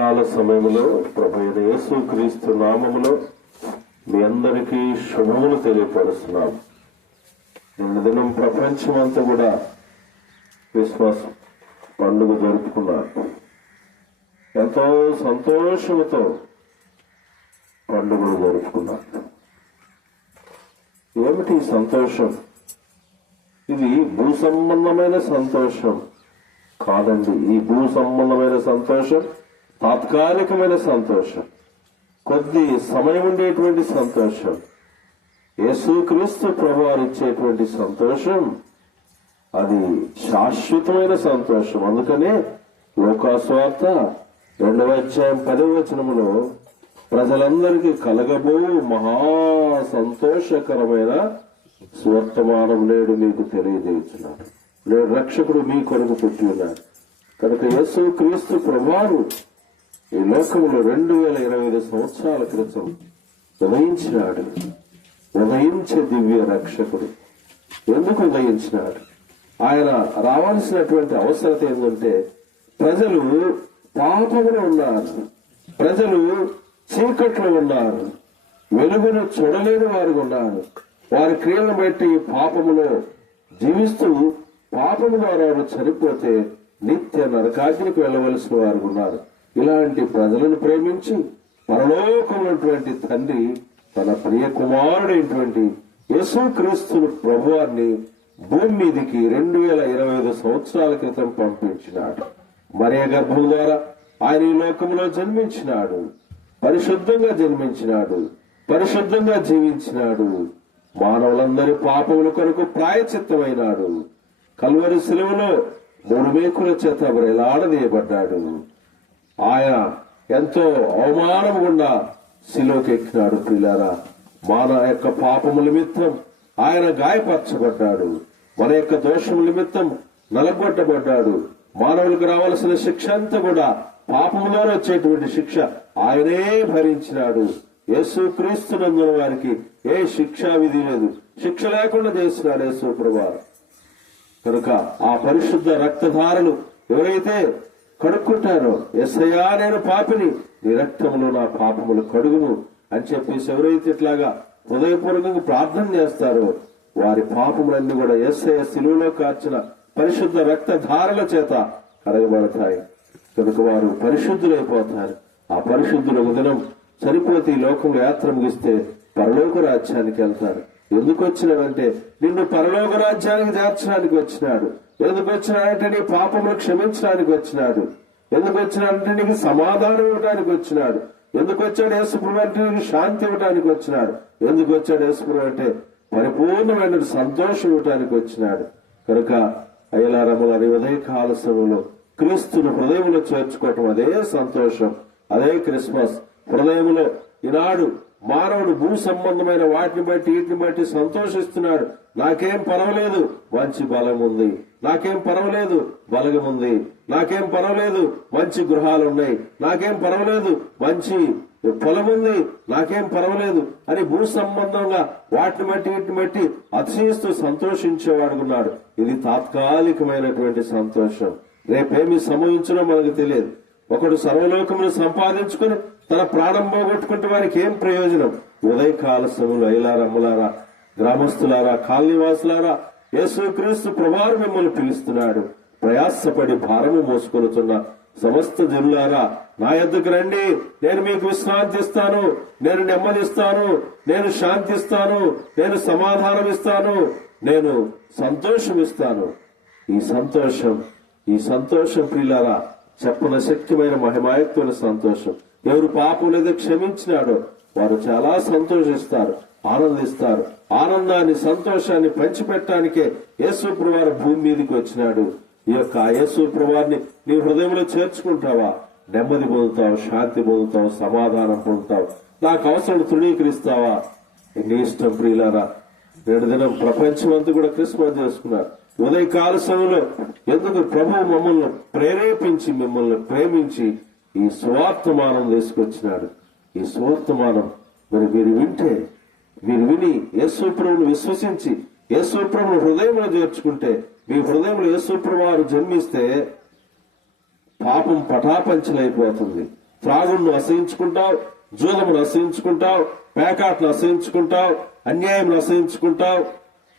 ఉదయకాల సమయంలో ప్రభువైన యేసుక్రీస్తు నామములో మీ అందరికీ శుభములు తెలియపరుస్తున్నాం. నిన్న దినం ప్రపంచమంతా కూడా క్రిస్మస్ పండుగ జరుపుకున్నారు. ఎంతో సంతోషంతో పండుగలు జరుపుకున్నారు. ఏమిటి సంతోషం? ఇది భూ సంబంధమైన సంతోషం కాదండి. ఈ భూ సంబంధమైన సంతోషం తాత్కాలికమైన సంతోషం, కొద్ది సమయం ఉండేటువంటి సంతోషం. యేసుక్రీస్తు ప్రభువారు ఇచ్చేటువంటి సంతోషం అది శాశ్వతమైన సంతోషం. అందుకనే లోకాసువార్త 2వ అధ్యాయం 10వ వచనములో ప్రజలందరికీ కలగబో మహా సంతోషకరమైన సువర్తమానం నేడు మీకు తెలియజేస్తున్నాడు. నేడు రక్షకుడు మీ కొరకు పుట్టి ఉన్నాడు. కనుక యేసుక్రీస్తు ప్రభువారు ఈ లోకంలో 2025 సంవత్సరాల క్రితం ఉదయించినాడు. ఉదయించే దివ్య రక్షకుడు. ఎందుకు ఉదయించినాడు? ఆయన రావాల్సినటువంటి అవసరత ఏంటంటే, ప్రజలు పాపములో ఉన్నారు, ప్రజలు చీకట్లో ఉన్నారు, వెలుగును చూడలేని వారు ఉన్నారు. వారి క్రియలను బట్టి పాపములో జీవిస్తూ పాపము ద్వారా చనిపోతే నిత్య నరకాగ్నికి వెళ్లవలసిన వారు ఉన్నారు. ఇలాంటి ప్రజలను ప్రేమించి పరలోకమైనటువంటి తండ్రి తన ప్రియ కుమారుడైనటువంటి యేసుక్రీస్తు ప్రభువారిని భూమి మీదికి 2025 సంవత్సరాల క్రితం పంపించినాడు. మరియ గర్భం ద్వారా ఆయన ఈ లోకంలో జన్మించినాడు. పరిశుద్ధంగా జన్మించినాడు, పరిశుద్ధంగా జీవించినాడు. మానవులందరి పాపముల కొరకు ప్రాయచిత్తమైనాడు. కల్వరి శిలువలో 3 మేకుల చేత వేలాడదీయబడ్డాడు. ఆయన ఎంతో అవమానం గుండా శిలువకెక్కినాడు. ప్రియులారా, మన యొక్క పాపముల నిమిత్తం ఆయన గాయపరచబడ్డాడు. మన యొక్క దోషముల నిమిత్తం నలగొట్టబడ్డాడు. మానవులకు రావాల్సిన శిక్ష అంతా కూడా పాపములో వచ్చేటువంటి శిక్ష ఆయనే భరించినాడు. యేసుక్రీస్తు నందున వారికి ఏ శిక్షా విధి లేదు. శిక్ష లేకుండా చేసినాడు యేసు ప్రభువారు. కనుక ఆ పరిశుద్ధ రక్తధారలు ఎవరైతే కడుక్కుంటారో, యేసయ్యా నేను పాపిని, నీ రక్తములో నా పాపములు కడుగును అని చెప్పేసి ఎవరైతే ఇట్లాగా హృదయపూర్వకంగా ప్రార్థన చేస్తారో వారి పాపములన్నీ కూడా యేసయ్య శిలువలో కార్చిన పరిశుద్ధ రక్తధారల చేత కడగబడతాయి. కనుక వారు పరిశుద్ధులైపోతారు. ఆ పరిశుద్ధుల దినం చనిపోతే ఈ లోకంలో యాత్ర ముగిస్తే పరలోక రాజ్యానికి వెళ్తారు. ఎందుకు వచ్చినాడంటే, నిన్ను పరలోక రాజ్యానికి చేర్చడానికి వచ్చినాడు. ఎందుకు వచ్చినాడంటే నీ పాపములు క్షమించడానికి వచ్చినాడు. ఎందుకు వచ్చినాడంటే నీకు సమాధానం ఇవ్వడానికి వచ్చినాడు. ఎందుకు వచ్చాడు యేసుప్రభు అంటే నీకు శాంతి ఇవ్వడానికి వచ్చినాడు. ఎందుకు వచ్చాడు యేసుప్రభు అంటే పరిపూర్ణమైన సంతోషం ఇవ్వడానికి వచ్చినాడు. కనుక అయ్యలారమ్మలారి ఉదయకాల సమయంలో క్రీస్తును హృదయంలో చేర్చుకోవటం అదే సంతోషం, అదే క్రిస్మస్. హృదయంలో ఈనాడు మానవుడు భూ సంబంధమైన వాటిని బట్టి వీటిని బట్టి సంతోషిస్తున్నాడు. నాకేం పర్వాలేదు, మంచి బలం ఉంది. నాకేం పర్వాలేదు, బలగం ఉంది. నాకేం పర్వాలేదు, మంచి గృహాలు ఉన్నాయి. నాకేం పర్వాలేదు, మంచి పొలం ఉంది. నాకేం పర్వాలేదు అని భూ సంబంధంగా వాటిని బట్టి వీటిని బట్టి అతిశయిస్తూ సంతోషించేవాడుకున్నాడు. ఇది తాత్కాలికమైనటువంటి సంతోషం. రేపేమి సంభవించడం మనకు తెలియదు. ఒకడు సర్వలోకమును సంపాదించుకుని తన ప్రాణం పోగొట్టుకుంటే వారికి ఏం ప్రయోజనం? ఉదయకాల సమయంలో అయ్యలారమ్మలారా, గ్రామస్తులారా, కాలనీవాసులారా, యేసుక్రీస్తు ప్రభువారు మిమ్మల్ని పిలుస్తున్నాడు. ప్రయాసపడి భారము మోసుకొనుచున్న సమస్త జనులారా, నా యొద్దకు రండి, నేను మీకు విశ్రాంతి ఇస్తాను, నేను నెమ్మదిస్తాను, నేను శాంతిస్తాను, నేను సమాధానం ఇస్తాను, నేను సంతోషం ఇస్తాను. ఈ సంతోషం ప్రియులారా చెప్పన శక్తిమైన మహిమాయుక్తమైన సంతోషం. ఎవరు పాపం లేదా క్షమించినాడో వారు చాలా సంతోషిస్తారు, ఆనందిస్తారు. ఆనందాన్ని, సంతోషాన్ని పంచిపెట్టడానికే యేసు ప్రభువారు భూమి మీదకి వచ్చినాడు. ఈ యొక్క యేసు ప్రభువారిని నీ హృదయంలో చేర్చుకుంటావా, నెమ్మది పొందుతావు, శాంతి పొందుతావు, సమాధానం పొందుతావు. నాకు అవసరం తృణీకరిస్తావా? నీ ఇష్టం ప్రియులారా. 2 దినం ప్రపంచం అంతా కూడా క్రిస్మస్ చేసుకున్నారు. ఉదయకాల సమయంలో ఎందుకు ప్రభు మమ్మల్ని ప్రేరేపించి మిమ్మల్ని ప్రేమించి ఈ స్వార్థమానం తీసుకొచ్చినాడు. ఈ స్వార్థమానం మరి మీరు వింటే, మీరు విని యేసు ప్రభువును విశ్వసించి యేసు ప్రభువును హృదయంలో చేర్చుకుంటే, మీ హృదయంలో యేసు ప్రభువు జన్మిస్తే పాపం పటాపంచలైపోతుంది. త్రాగుడును అసహించుకుంటావు, జూదమును అసహించుకుంటావు, పేకాట్ను అసహించుకుంటావు, అన్యాయం అసహించుకుంటావు,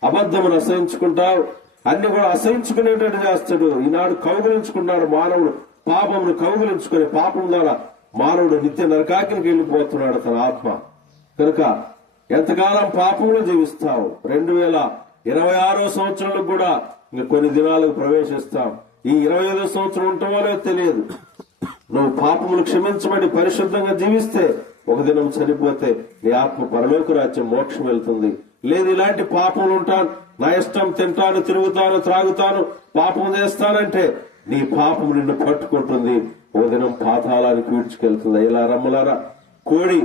అబద్ధమును అసహించుకుంటావు. అన్ని కూడా అసహించుకునేటట్టు చేస్తాడు. ఈనాడు కౌగులించుకున్నాడు మానవుడు. పాపమును కౌగులించుకుని పాపం ద్వారా మానవుడు నిత్య నరకాగ్నికి వెళ్ళిపోతున్నాడు తన ఆత్మ. కనుక ఎంతకాలం పాపంలో జీవిస్తావు? 2026 సంవత్సరంలో కూడా ఇంక కొన్ని దినాలకు ప్రవేశిస్తాం. ఈ 25వ సంవత్సరం ఉంటామో లేదో తెలియదు. నువ్వు పాపములు క్షమించబడి పరిశుద్ధంగా జీవిస్తే ఒక దినం చనిపోతే నీ ఆత్మ పరలోక రాజ్యం మోక్షం వెళ్తుంది. లేదు ఇలాంటి పాపములు ఉంటాను, నా ఇష్టం తింటాను, తిరుగుతాను, త్రాగుతాను, పాపం చేస్తానంటే నీ పాపం నిన్ను పట్టుకుంటుంది. ఒక దినం పాతాళానికి వీడ్చుకెళ్తుంది. ఇలా రమ్మలారా, కోడి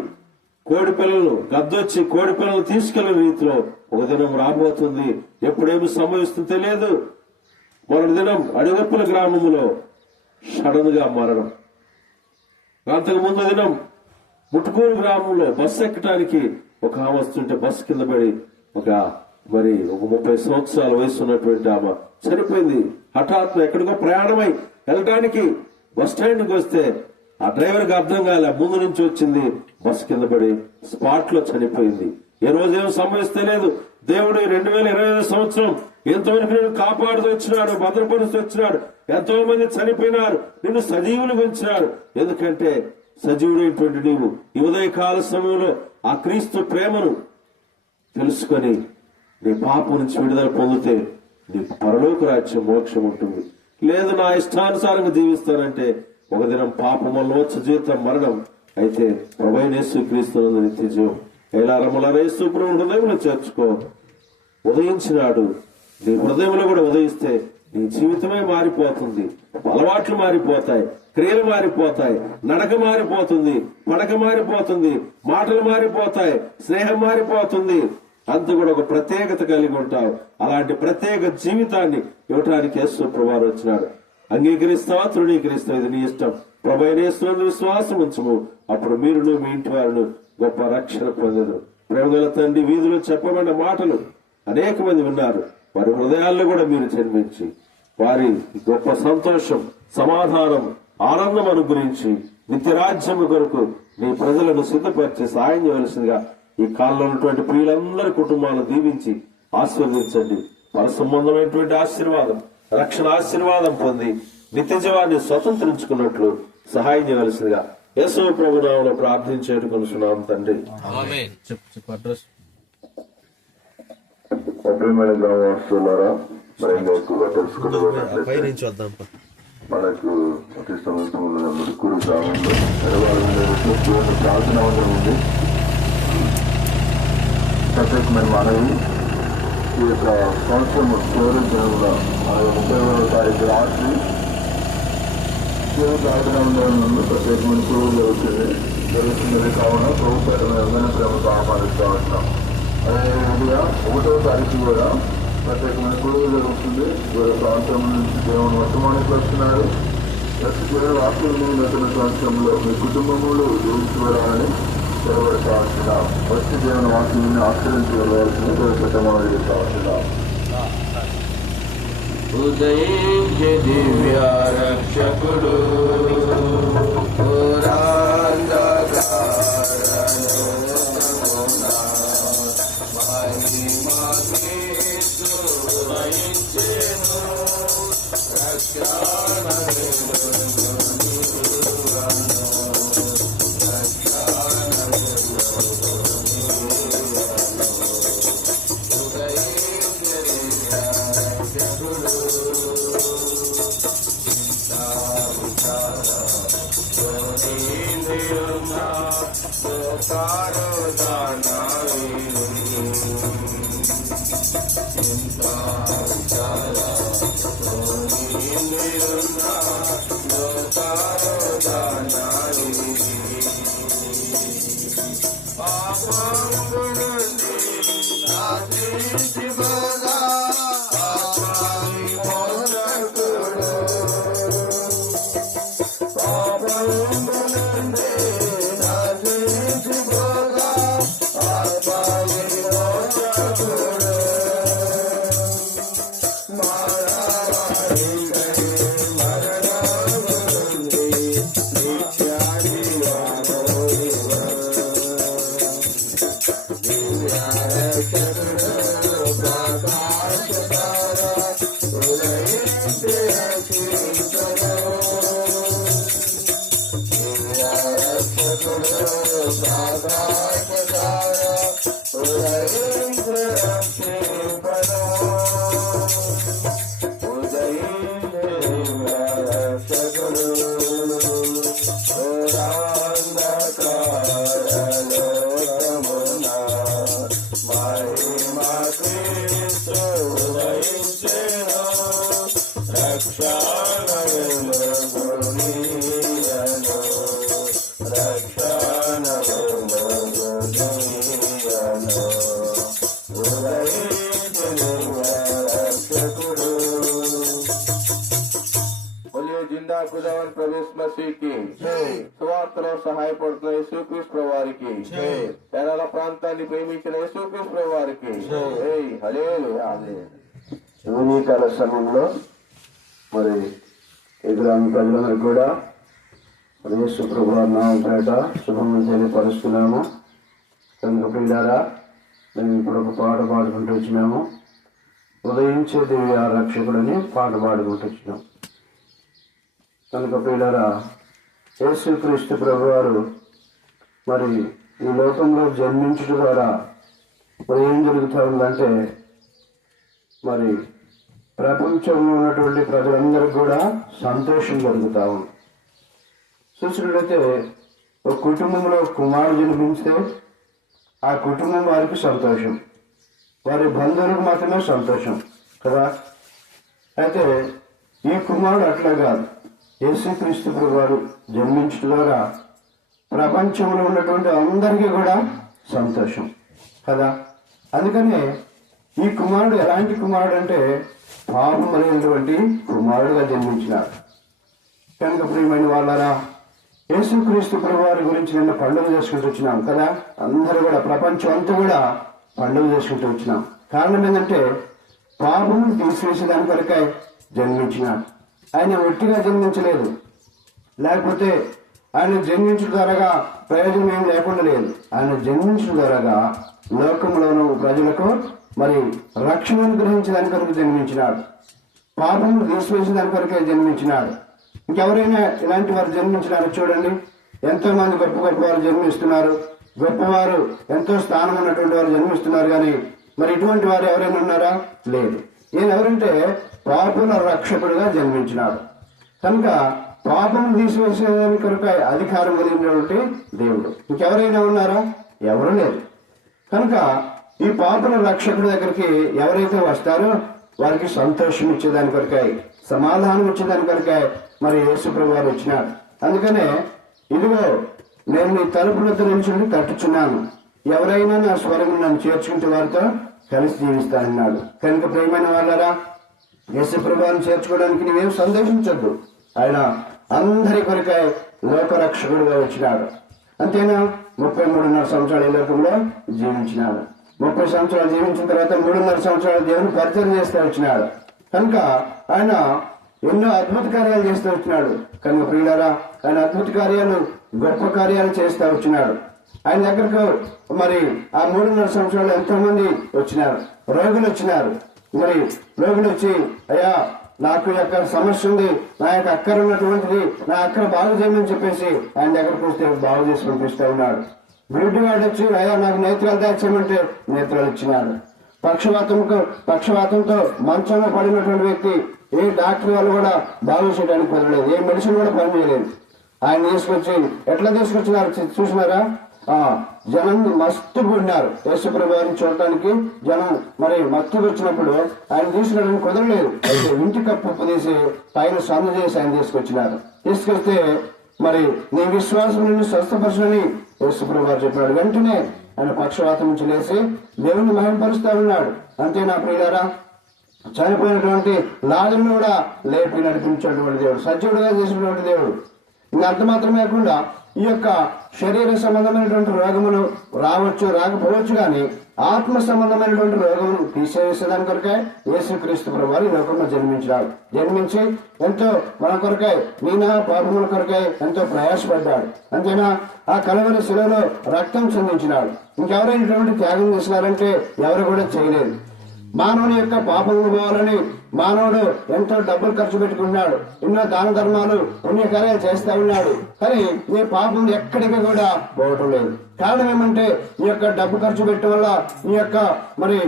పిల్లలు గద్దొచ్చి కోడి పిల్లలు తీసుకెళ్లిన రీతిలో ఒక దినం రాబోతుంది. ఎప్పుడేమి సంభవిస్తుందో తెలియదు. మరొక దినం అడిగప్పుల గ్రామంలో సడన్ గా మరణం. అంతకు ముందు దినం ముట్టుకూరు గ్రామంలో బస్సు ఎక్కడానికి ఒక ఆమె వస్తుంటే బస్సు కింద పడి ఒక 30 సంవత్సరాల వయసు ఉన్నటువంటి ఆమె చనిపోయింది. హఠాత్తుగా ఎక్కడికో ప్రయాణమై వెళ్ళడానికి బస్ స్టాండ్కి వస్తే ఆ డ్రైవర్కి అర్థం కాలే, ముందు నుంచి వచ్చింది, బస్సు కింద పడి స్పాట్ లో చనిపోయింది. ఏ రోజు ఏం సంభవిస్తే లేదు. దేవుడు 2025 సంవత్సరం ఎంతవరకు నిన్ను కాపాడుతూ వచ్చినాడు, భద్రపరుస్తూ వచ్చినాడు. ఎంతో మంది చనిపోయినారు, నిన్ను సజీవులు ఉంచినాడు. ఎందుకంటే సజీవుడైనటువంటి నీవు ఈ ఉదయకాల సమయంలో ఆ క్రీస్తు ప్రేమను తెలుసుకొని నీ పాపం నుంచి విడుదల పొందితే నీకు పరలోక రాజ్యం మోక్షం ఉంటుంది. లేదు నా ఇష్టానుసారంగా జీవిస్తానంటే ఒక దినం పాపం వల్ల వచ్చే జీవితం మరణం. అయితే ప్రభువైన యేసు క్రీస్తునందు నిత్య జీవం. ఎలా రమ్మలారా, యేసు ప్రభువును హృదయంలో చేర్చుకో. ఉదయించినాడు. నీ హృదయంలో కూడా ఉదయిస్తే నీ జీవితమే మారిపోతుంది. అలవాట్లు మారిపోతాయి, క్రియలు మారిపోతాయి, నడక మారిపోతుంది, పడక మారిపోతుంది, మాటలు మారిపోతాయి, స్నేహం మారిపోతుంది. అంత కూడా ఒక ప్రత్యేకత కలిగి ఉంటావు. అలాంటి ప్రత్యేక జీవితాన్ని ఇవ్వటానికి యేసు ప్రభువు వచ్చినాడు. అంగీకరిస్తావా, తృణీకరిస్తావా, ఇది నీ ఇష్టం. ప్రభువైన యేసునందు విశ్వాసం ఉంచుము, అప్పుడు మీరును మీ ఇంటి వారును గొప్ప రక్షణ పొందెదరు. ప్రేమగల తండ్రి, వీధిలో చెప్పబడిన మాటలు అనేక మంది విన్నారు. వారి హృదయాల్లో కూడా మీరు జన్మించి వారి గొప్ప సంతోషం, సమాధానం, ఆనందం అనుగ్రహించి నిత్యరాజ్యం కొరకు నీ ప్రజలను సిద్ధపరిచి సాయం చేయవలసిందిగా ఈ కాలంలో ఉన్నటువంటి ప్రియులందరి కుటుంబాలను దీవించి ఆశీర్వదించండి. పర సంబంధమైనటువంటి ఆశీర్వాదం, రక్షణ ఆశీర్వాదం పొంది నిత్య జీవాన్ని స్వతంత్రించుకున్నట్లు సహాయం చేయవలసిందిగా యేసు ప్రభు నామములో ప్రార్థించేటుకొనుచున్నాం తండ్రి. గ్రామస్తులారా, మనకు ముడుకూరు గ్రామంలో ప్రార్థన ఉంది. ప్రత్యేకమైన మనవి, ఈ యొక్క సంవత్సరం చివరి దినంలో 31వ తారీఖు రాత్రి ప్రార్థన నుండి ప్రత్యేకమైన పూర్వులు జరుగుతున్నది. కావున ప్రభుత్వ ప్రేమతో ఆహ్వానిస్తూ ఉంటున్నాం. అదేవిధంగా 1వ తారీఖు కూడా ప్రత్యేకమైన పూర్వులు జరుగుతుంది. సంవత్సరం నుంచి దేవుని వర్తమానికి వస్తున్నారు. వాక్యం నూతన సంవత్సరంలో మీ కుటుంబములు జీవించబడాలని వచ్చి దేవుని వాక్యాన్ని ఆశ్రయించవలసిన పెట్టమని ఉదయించే దివ్య రక్షకుడు खुदावन प्रवेश मसीह की సువార్తలో సహాయపడుతున్న యేసుక్రీస్తు వారికి కేరళ ప్రాంతాన్ని ప్రేమించిన యేసుక్రీస్తు వారికి హల్లెలూయా. కాల సమయంలో మరి ఈ గ్రామ ప్రజలందరూ కూడా యేసు ప్రభువారి నామం పేట శుభములు తెలియపరుస్తున్నాము. కనుక ప్రియులారా, మేము ఇప్పుడు ఒక పాట పాడుకుంటూ వచ్చినాము. ఉదయించే దివ్య రక్షకుడని పాట పాడుకుంటూ వచ్చినాం. కనుక ప్రియులారా, యేసుక్రీస్తు ప్రభువారు మరి ఈ లోకంలో జన్మించడం ద్వారా మరి ఏం జరుగుతూ ఉందంటే, మరి ప్రపంచంలో ఉన్నటువంటి ప్రజలందరికీ కూడా సంతోషం జరుగుతూ ఉంది. చూసినట్లయితే ఒక కుటుంబంలో కుమారుడు జన్మించితే ఆ కుటుంబం వారికి సంతోషం, వారి బంధువులకు మాత్రమే సంతోషం కదా. అయితే ఈ కుమారుడు అట్లా కాదు. యేసుక్రీస్తు ప్రభువారు జన్మించడం ద్వారా ప్రపంచంలో ఉన్నటువంటి అందరికీ కూడా సంతోషం కదా. అందుకనే ఈ కుమారుడు ఎలాంటి కుమారుడు అంటే పాపమైనటువంటి కుమారుడుగా జన్మించినాడు. కనుక ప్రియమైన వాళ్ళారా, యేసుక్రీస్తు ప్రభువారి గురించి నిన్న పండుగ చేసుకుంటూ వచ్చినాం కదా. అందరూ కూడా ప్రపంచం అంతా కూడా పండుగ చేసుకుంటూ వచ్చినాం. కారణం ఏంటంటే పాపము తీసివేసేదాని కొరకై జన్మించినాడు. ఆయన ఒట్టిగా జన్మించలేదు, లేకపోతే ఆయన జన్మించడం ద్వారా ప్రయోజనం ఏం లేకుండా లేదు. ఆయన జన్మించడం ద్వారా లోకంలోని ప్రజలకు మరి రక్షణ అనుగ్రహించడానికి కొరకు జన్మించినాడు. పాపము తీసివేసేదాని కొరకే జన్మించినాడు. ఇంకెవరైనా ఇలాంటి వారు జన్మించినారు చూడండి. ఎంతో మంది గొప్ప గొప్ప వారు జన్మిస్తున్నారు, గొప్పవారు ఎంతో స్థానం ఉన్నటువంటి వారు జన్మిస్తున్నారు. కానీ మరి ఇటువంటి వారు ఎవరైనా ఉన్నారా? లేదు. ఈయన ఎవరంటే పాపుల రక్షకుడుగా జన్మించినాడు. కనుక పాపం తీసివేసేదాని కొరకు అధికారం కలిగినటువంటి దేవుడు. ఇంకెవరైనా ఉన్నారా? ఎవరు లేరు. కనుక ఈ పాపుల రక్షకుడి దగ్గరికి ఎవరైతే వస్తారో వారికి సంతోషం ఇచ్చేదాని కొరకాయ, సమాధానం ఇచ్చేదాని కొరకాయ మరి యేసు ప్రభువారు వచ్చినాడు. అందుకనే ఇదిగో నేను నీ తలుపులతో నిలిచి తట్టుచున్నాను, ఎవరైనా నా స్వరం నన్ను చేర్చుకుంటే వారితో కలిసి జీవిస్తానన్నాడు. కనుక ప్రియమైన వాళ్ళారా, యేసు ప్రభువారిని చేర్చుకోవడానికి నీవేం సందేహించొద్దు. ఆయన అందరి కొరకాయ లోకరక్షకుడుగా వచ్చినాడు. అంతేనా? 33.5 సంవత్సరాలు ఈ లోకంలో జీవించినాడు. 30 సంవత్సరాలు జీవించిన తర్వాత 3.5 సంవత్సరాలు దేవుని పరిచయం చేస్తూ వచ్చినాడు. కనుక ఆయన ఎన్నో అద్భుత కార్యాలు చేస్తూ వచ్చినాడు. కనుక ప్రియులారా, ఆయన అద్భుత కార్యాలు, గొప్ప కార్యాలు చేస్తూ వచ్చినాడు. ఆయన దగ్గరకు మరి ఆ 3.5 సంవత్సరాలు ఎంతో మంది వచ్చినారు, రోగులు వచ్చినారు. మరి రోగులు వచ్చి, అయ్యా నాకు యొక్క సమస్య ఉంది, నా యొక్క అక్కర ఉన్నటువంటిది, నా అక్కర బాగు చేయమని చెప్పేసి ఆయన దగ్గరకు వస్తే బాగు చేసి పంపిస్తూ ఉన్నాడు. గుడ్డివాడు వచ్చి, అయ్యా నాకు నేత్రాలు దాచేయమంటే నేత్రాలు ఇచ్చినాడు. పక్షవాతంతో మంచంలో పడినటువంటి వ్యక్తి ఏ డాక్టర్ వాళ్ళు కూడా బాగు చేయడానికి కుదరలేదు, ఏ మెడిసిన్ కూడా పనిచేయలేదు. ఆయన తీసుకొచ్చి ఎట్లా తీసుకొచ్చినారు చూసినారా? జనం మస్తు కూడినారు. యేసు ప్రభువారిని చూడటానికి జనం మరి మస్తుకు వచ్చినప్పుడు ఆయన తీసుకురావడానికి కుదరలేదు. అయితే ఇంటి కప్పు తీసి పైన సందు చేసి ఆయన తీసుకొచ్చినారు. తీసుకొస్తే మరి నీ విశ్వాసం నిన్ను స్వస్థపరచని యేసు ప్రభువారు చెప్పాడు. వెంటనే ఆయన పక్షవాతం నుంచి లేచి దేవుని మహిమపరుస్తా ఉన్నాడు. అంతేనా ప్రియులారా, చనిపోయినటువంటి లాజరును కూడా లేపి నడిపించేటువంటి దేవుడు, సజీవుడిగా చేసినటువంటి దేవుడు. ఇంకా అంత మాత్రమే కాకుండా ఈ యొక్క శరీర సంబంధమైనటువంటి రోగములు రావచ్చు, రాకపోవచ్చు, కానీ ఆత్మ సంబంధమైనటువంటి రోగములు తీసేసేదాని కొరకై యేసుక్రీస్తు ప్రభువారు ఈ లోకంలో జన్మించినాడు. జన్మించి ఎంతో మన కొరకై, నీనా పాపముల కొరకై ఎంతో ప్రయాసపడ్డాడు. అంతేనా? ఆ కలవరి శిలలో రక్తం చెందించినాడు. ఇంకెవరైనటువంటి త్యాగం చేసినారంటే ఎవరు కూడా చేయలేదు. మానవుని యొక్క పాపములు పోవాలని మానవుడు ఎంతో డబ్బులు ఖర్చు పెట్టుకున్నాడు, ఎన్నో దాన ధర్మాలు పుణ్యకార్యాలు చేస్తా ఉన్నాడు, కానీ నీ పాపం ఎక్కడికి కూడా పోవటం లేదు. కారణం ఏమంటే నీ యొక్క డబ్బు ఖర్చు పెట్టడం వల్ల నీ యొక్క మరి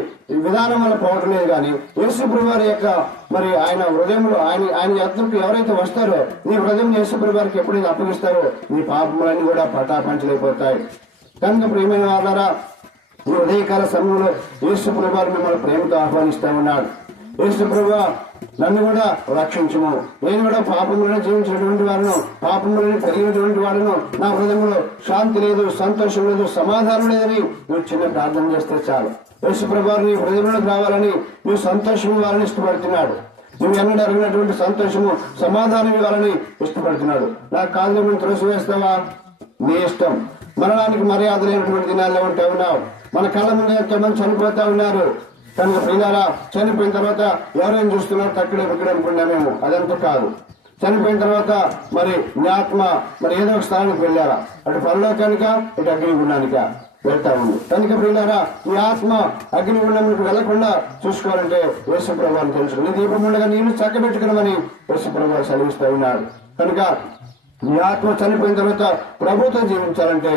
విధానం వల్ల పోవటం లేదు. కానీ యేసుప్రభు వారి యొక్క మరి ఆయన హృదయంలో ఆయన యత్నకు ఎవరైతే వస్తారో నీ హృదయం యేసుప్రభు వారికి ఎప్పుడైతే అప్పగిస్తారో నీ పాపములన్నీ కూడా పటాపంచలైపోతాయి. కనుక ప్రియమైన వాళ్ళారా, ఈ ఉదయకాల సమయంలో యేసుప్రభు వారు మిమ్మల్ని ప్రేమతో ఆహ్వానిస్తా ఉన్నాడు. యేసుప్రభువా, నన్ను కూడా రక్షించుము, నేను కూడా పాపంలోనే జీవించినటువంటి వాడును, పాపంలోనే పెరిగినటువంటి వాడును, నా హృదయంలో శాంతి లేదు, సంతోషం లేదు, సమాధానం లేదని నువ్వు చిన్న ప్రార్థన చేస్తే చాలు. యేసుప్రభు నీ హృదయంలోకి రావాలని, నువ్వు సంతోషం ఇవ్వాలని ఇష్టపడుతున్నాడు. నువ్వు ఎన్నడూ అడిగినటువంటి సంతోషము సమాధానం ఇవ్వాలని ఇష్టపడుతున్నాడు. నా కాళ్ళు నువ్వు త్రోసివేస్తావా? నీ ఇష్టం. మరణానికి మర్యాద లేనటువంటి దినాల్లో ఉంటా ఉన్నావు. మన కళ్ళ ముందు ఎంతో మంది చనిపోతా ఉన్నారు. కనుక పిల్లరా, చనిపోయిన తర్వాత ఎవరైనా చూస్తున్నారు తక్కడ ఎక్కడ అనుకున్నామేమో, అదంతా కాదు. చనిపోయిన తర్వాత మరి నీ ఆత్మ మరి ఏదో ఒక స్థానానికి వెళ్ళారా, అటు పరలోకానిక ఇటు అగ్నిగుండానిక వెళ్తా ఉంది. కనుక పిల్లరా, ఈ ఆత్మ అగ్నిగుండానికి వెళ్లకుండా చూసుకోవాలంటే యేసుప్రభువుని తెలుసు. నీ దీపం ఉండగా నీళ్లు చక్కబెట్టుకున్నామని యేసుప్రభువు సెలవిస్తూ ఉన్నాడు. కనుక నీ ఆత్మ చనిపోయిన తర్వాత ప్రభుత్వం జీవించాలంటే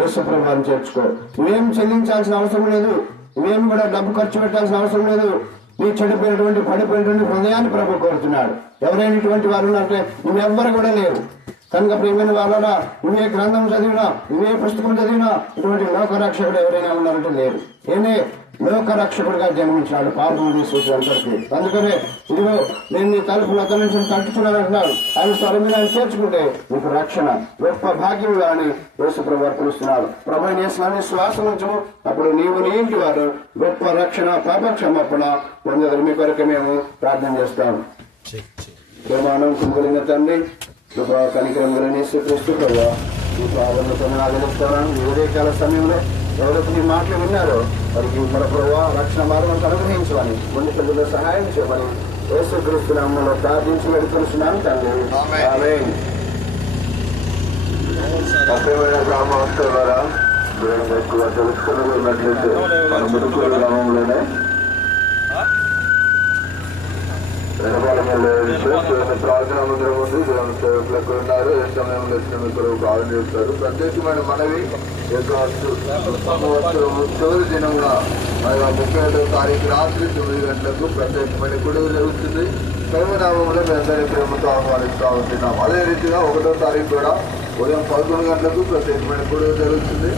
యేసుప్రభువుని చేర్చుకో. నువ్వేం చెల్లించాల్సిన అవసరం లేదు, నువ్వేం కూడా డబ్బు ఖర్చు పెట్టాల్సిన అవసరం లేదు. నీ చెడిపోయినటువంటి పడిపోయినటువంటి హృదయాన్ని ప్రభు కోరుతున్నాడు. ఎవరైనా ఇటువంటి వారు అంటే నువ్వెవ్వరు కూడా లేవు. కనుక ప్రియమైన వాళ్ళ నువ్వే గ్రంథం చదివినా, నువ్వే పుస్తకం చదివినా ఇటువంటి లోకరక్షకుడు ఎవరైనా ఉన్నారంటే లేరు. ఏనే లోకరక్షకుడిగా జన్మించాడు పాపం తీసేసి అందరికీ. అందుకనే ఇదిగో నేను నీ తలుపులు అతని నుంచి తట్టుకున్నాను అంటున్నాడు. ఆయన స్వరమైన చేర్చుకుంటే నీకు రక్షణ గొప్ప భాగ్యం అని యేసుప్రభు పిలుస్తున్నాడు. ప్రభు యేసుని శ్వాసం ఉంచము, అప్పుడు నీవు నీ ఇంటి వారు గొప్ప రక్షణ పాప క్షమాపణ పొందేదారు. మీ కొరకు మేము ప్రార్థన చేస్తాం. ప్రమాణం కలిగిన తండ్రి, కృపా కనికరం కలిగిన యేసుక్రీస్తు ప్రభువా, ఈ ప్రారంభంతో ఆదరిస్తాను. ఈ ఉదయకాల సమయంలో ఎవరైతే నీ మాటలు విన్నారో వారికి మన ప్రభువా రక్షణ మార్గం అనుగ్రహించమని, ముందు పిల్లలు సహాయం చేయమని యేసుక్రీస్తు నామములో ప్రార్థించి వెళ్తున్నాను తండ్రి. ఆమేన్. సత్యమైన గ్రామస్తులారా, ఎక్కువ తెలుసుకుని ఉన్నట్లయితే మన ముదుకూరు గ్రామంలోనే ప్రార్థన మందిరం ఉంది. దేవుని సేవకులకు ఉన్నారు. ఏ సమయంలో వచ్చిన మీకు ప్రార్థన చేస్తారు. ప్రత్యేకమైన మనవి సంవత్సరం చివరి దినంగా 31వ తారీఖు రాత్రి 9 గంటలకు ప్రత్యేకమైన గొడవ జరుగుతుంది. సర్వనామంలో మీ అందరి ప్రేమతో ఆహ్వానిస్తూ ఉంటున్నాం. అదే రీతిగా 1వ తారీఖు కూడా ఉదయం 11 గంటలకు ప్రత్యేకమైన గొడవ జరుగుతుంది.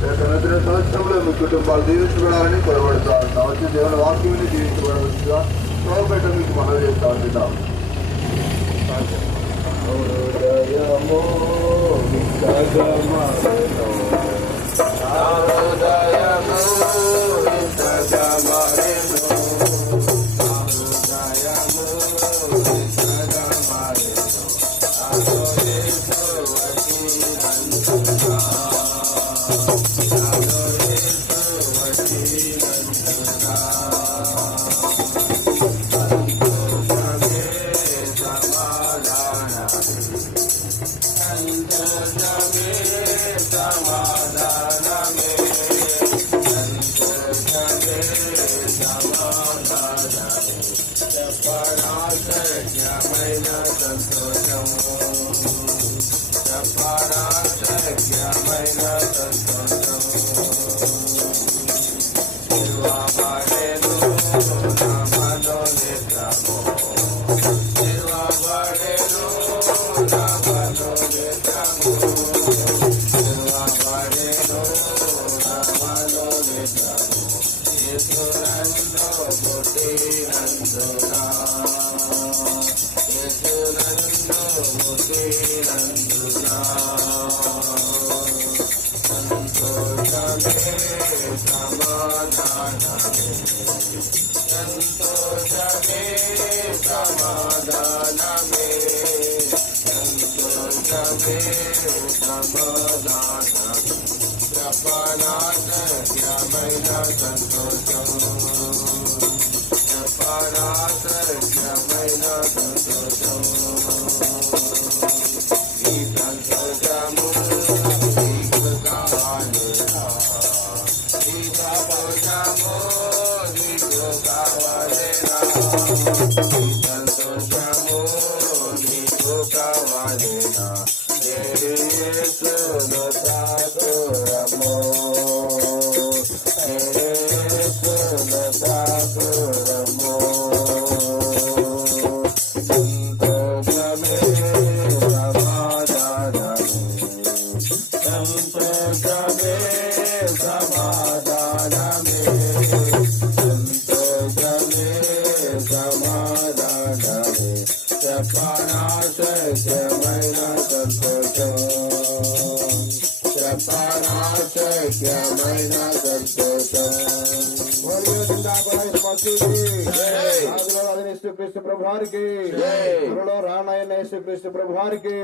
నూతన సంవత్సరంలో మీ కుటుంబాలు దీవించబడాలని కోరబడుతూ ఉంటాం. వచ్చి దేవుని వాక్యాన్ని దీవించబడవచ్చుగా ప్రోపేట మీకు మనం చేస్తూ ఉంటున్నాం. Thank you. సంతోషమే సమాధానమే సంతోషమే సమాధానమే చెప్పనాశక్యమైన సంతోషం చెప్పనాశక్యమైన సంతోషం యేసుక్రీస్తు ప్రభువారికి రానాయన యేసుక్రీస్తు ప్రభువారికి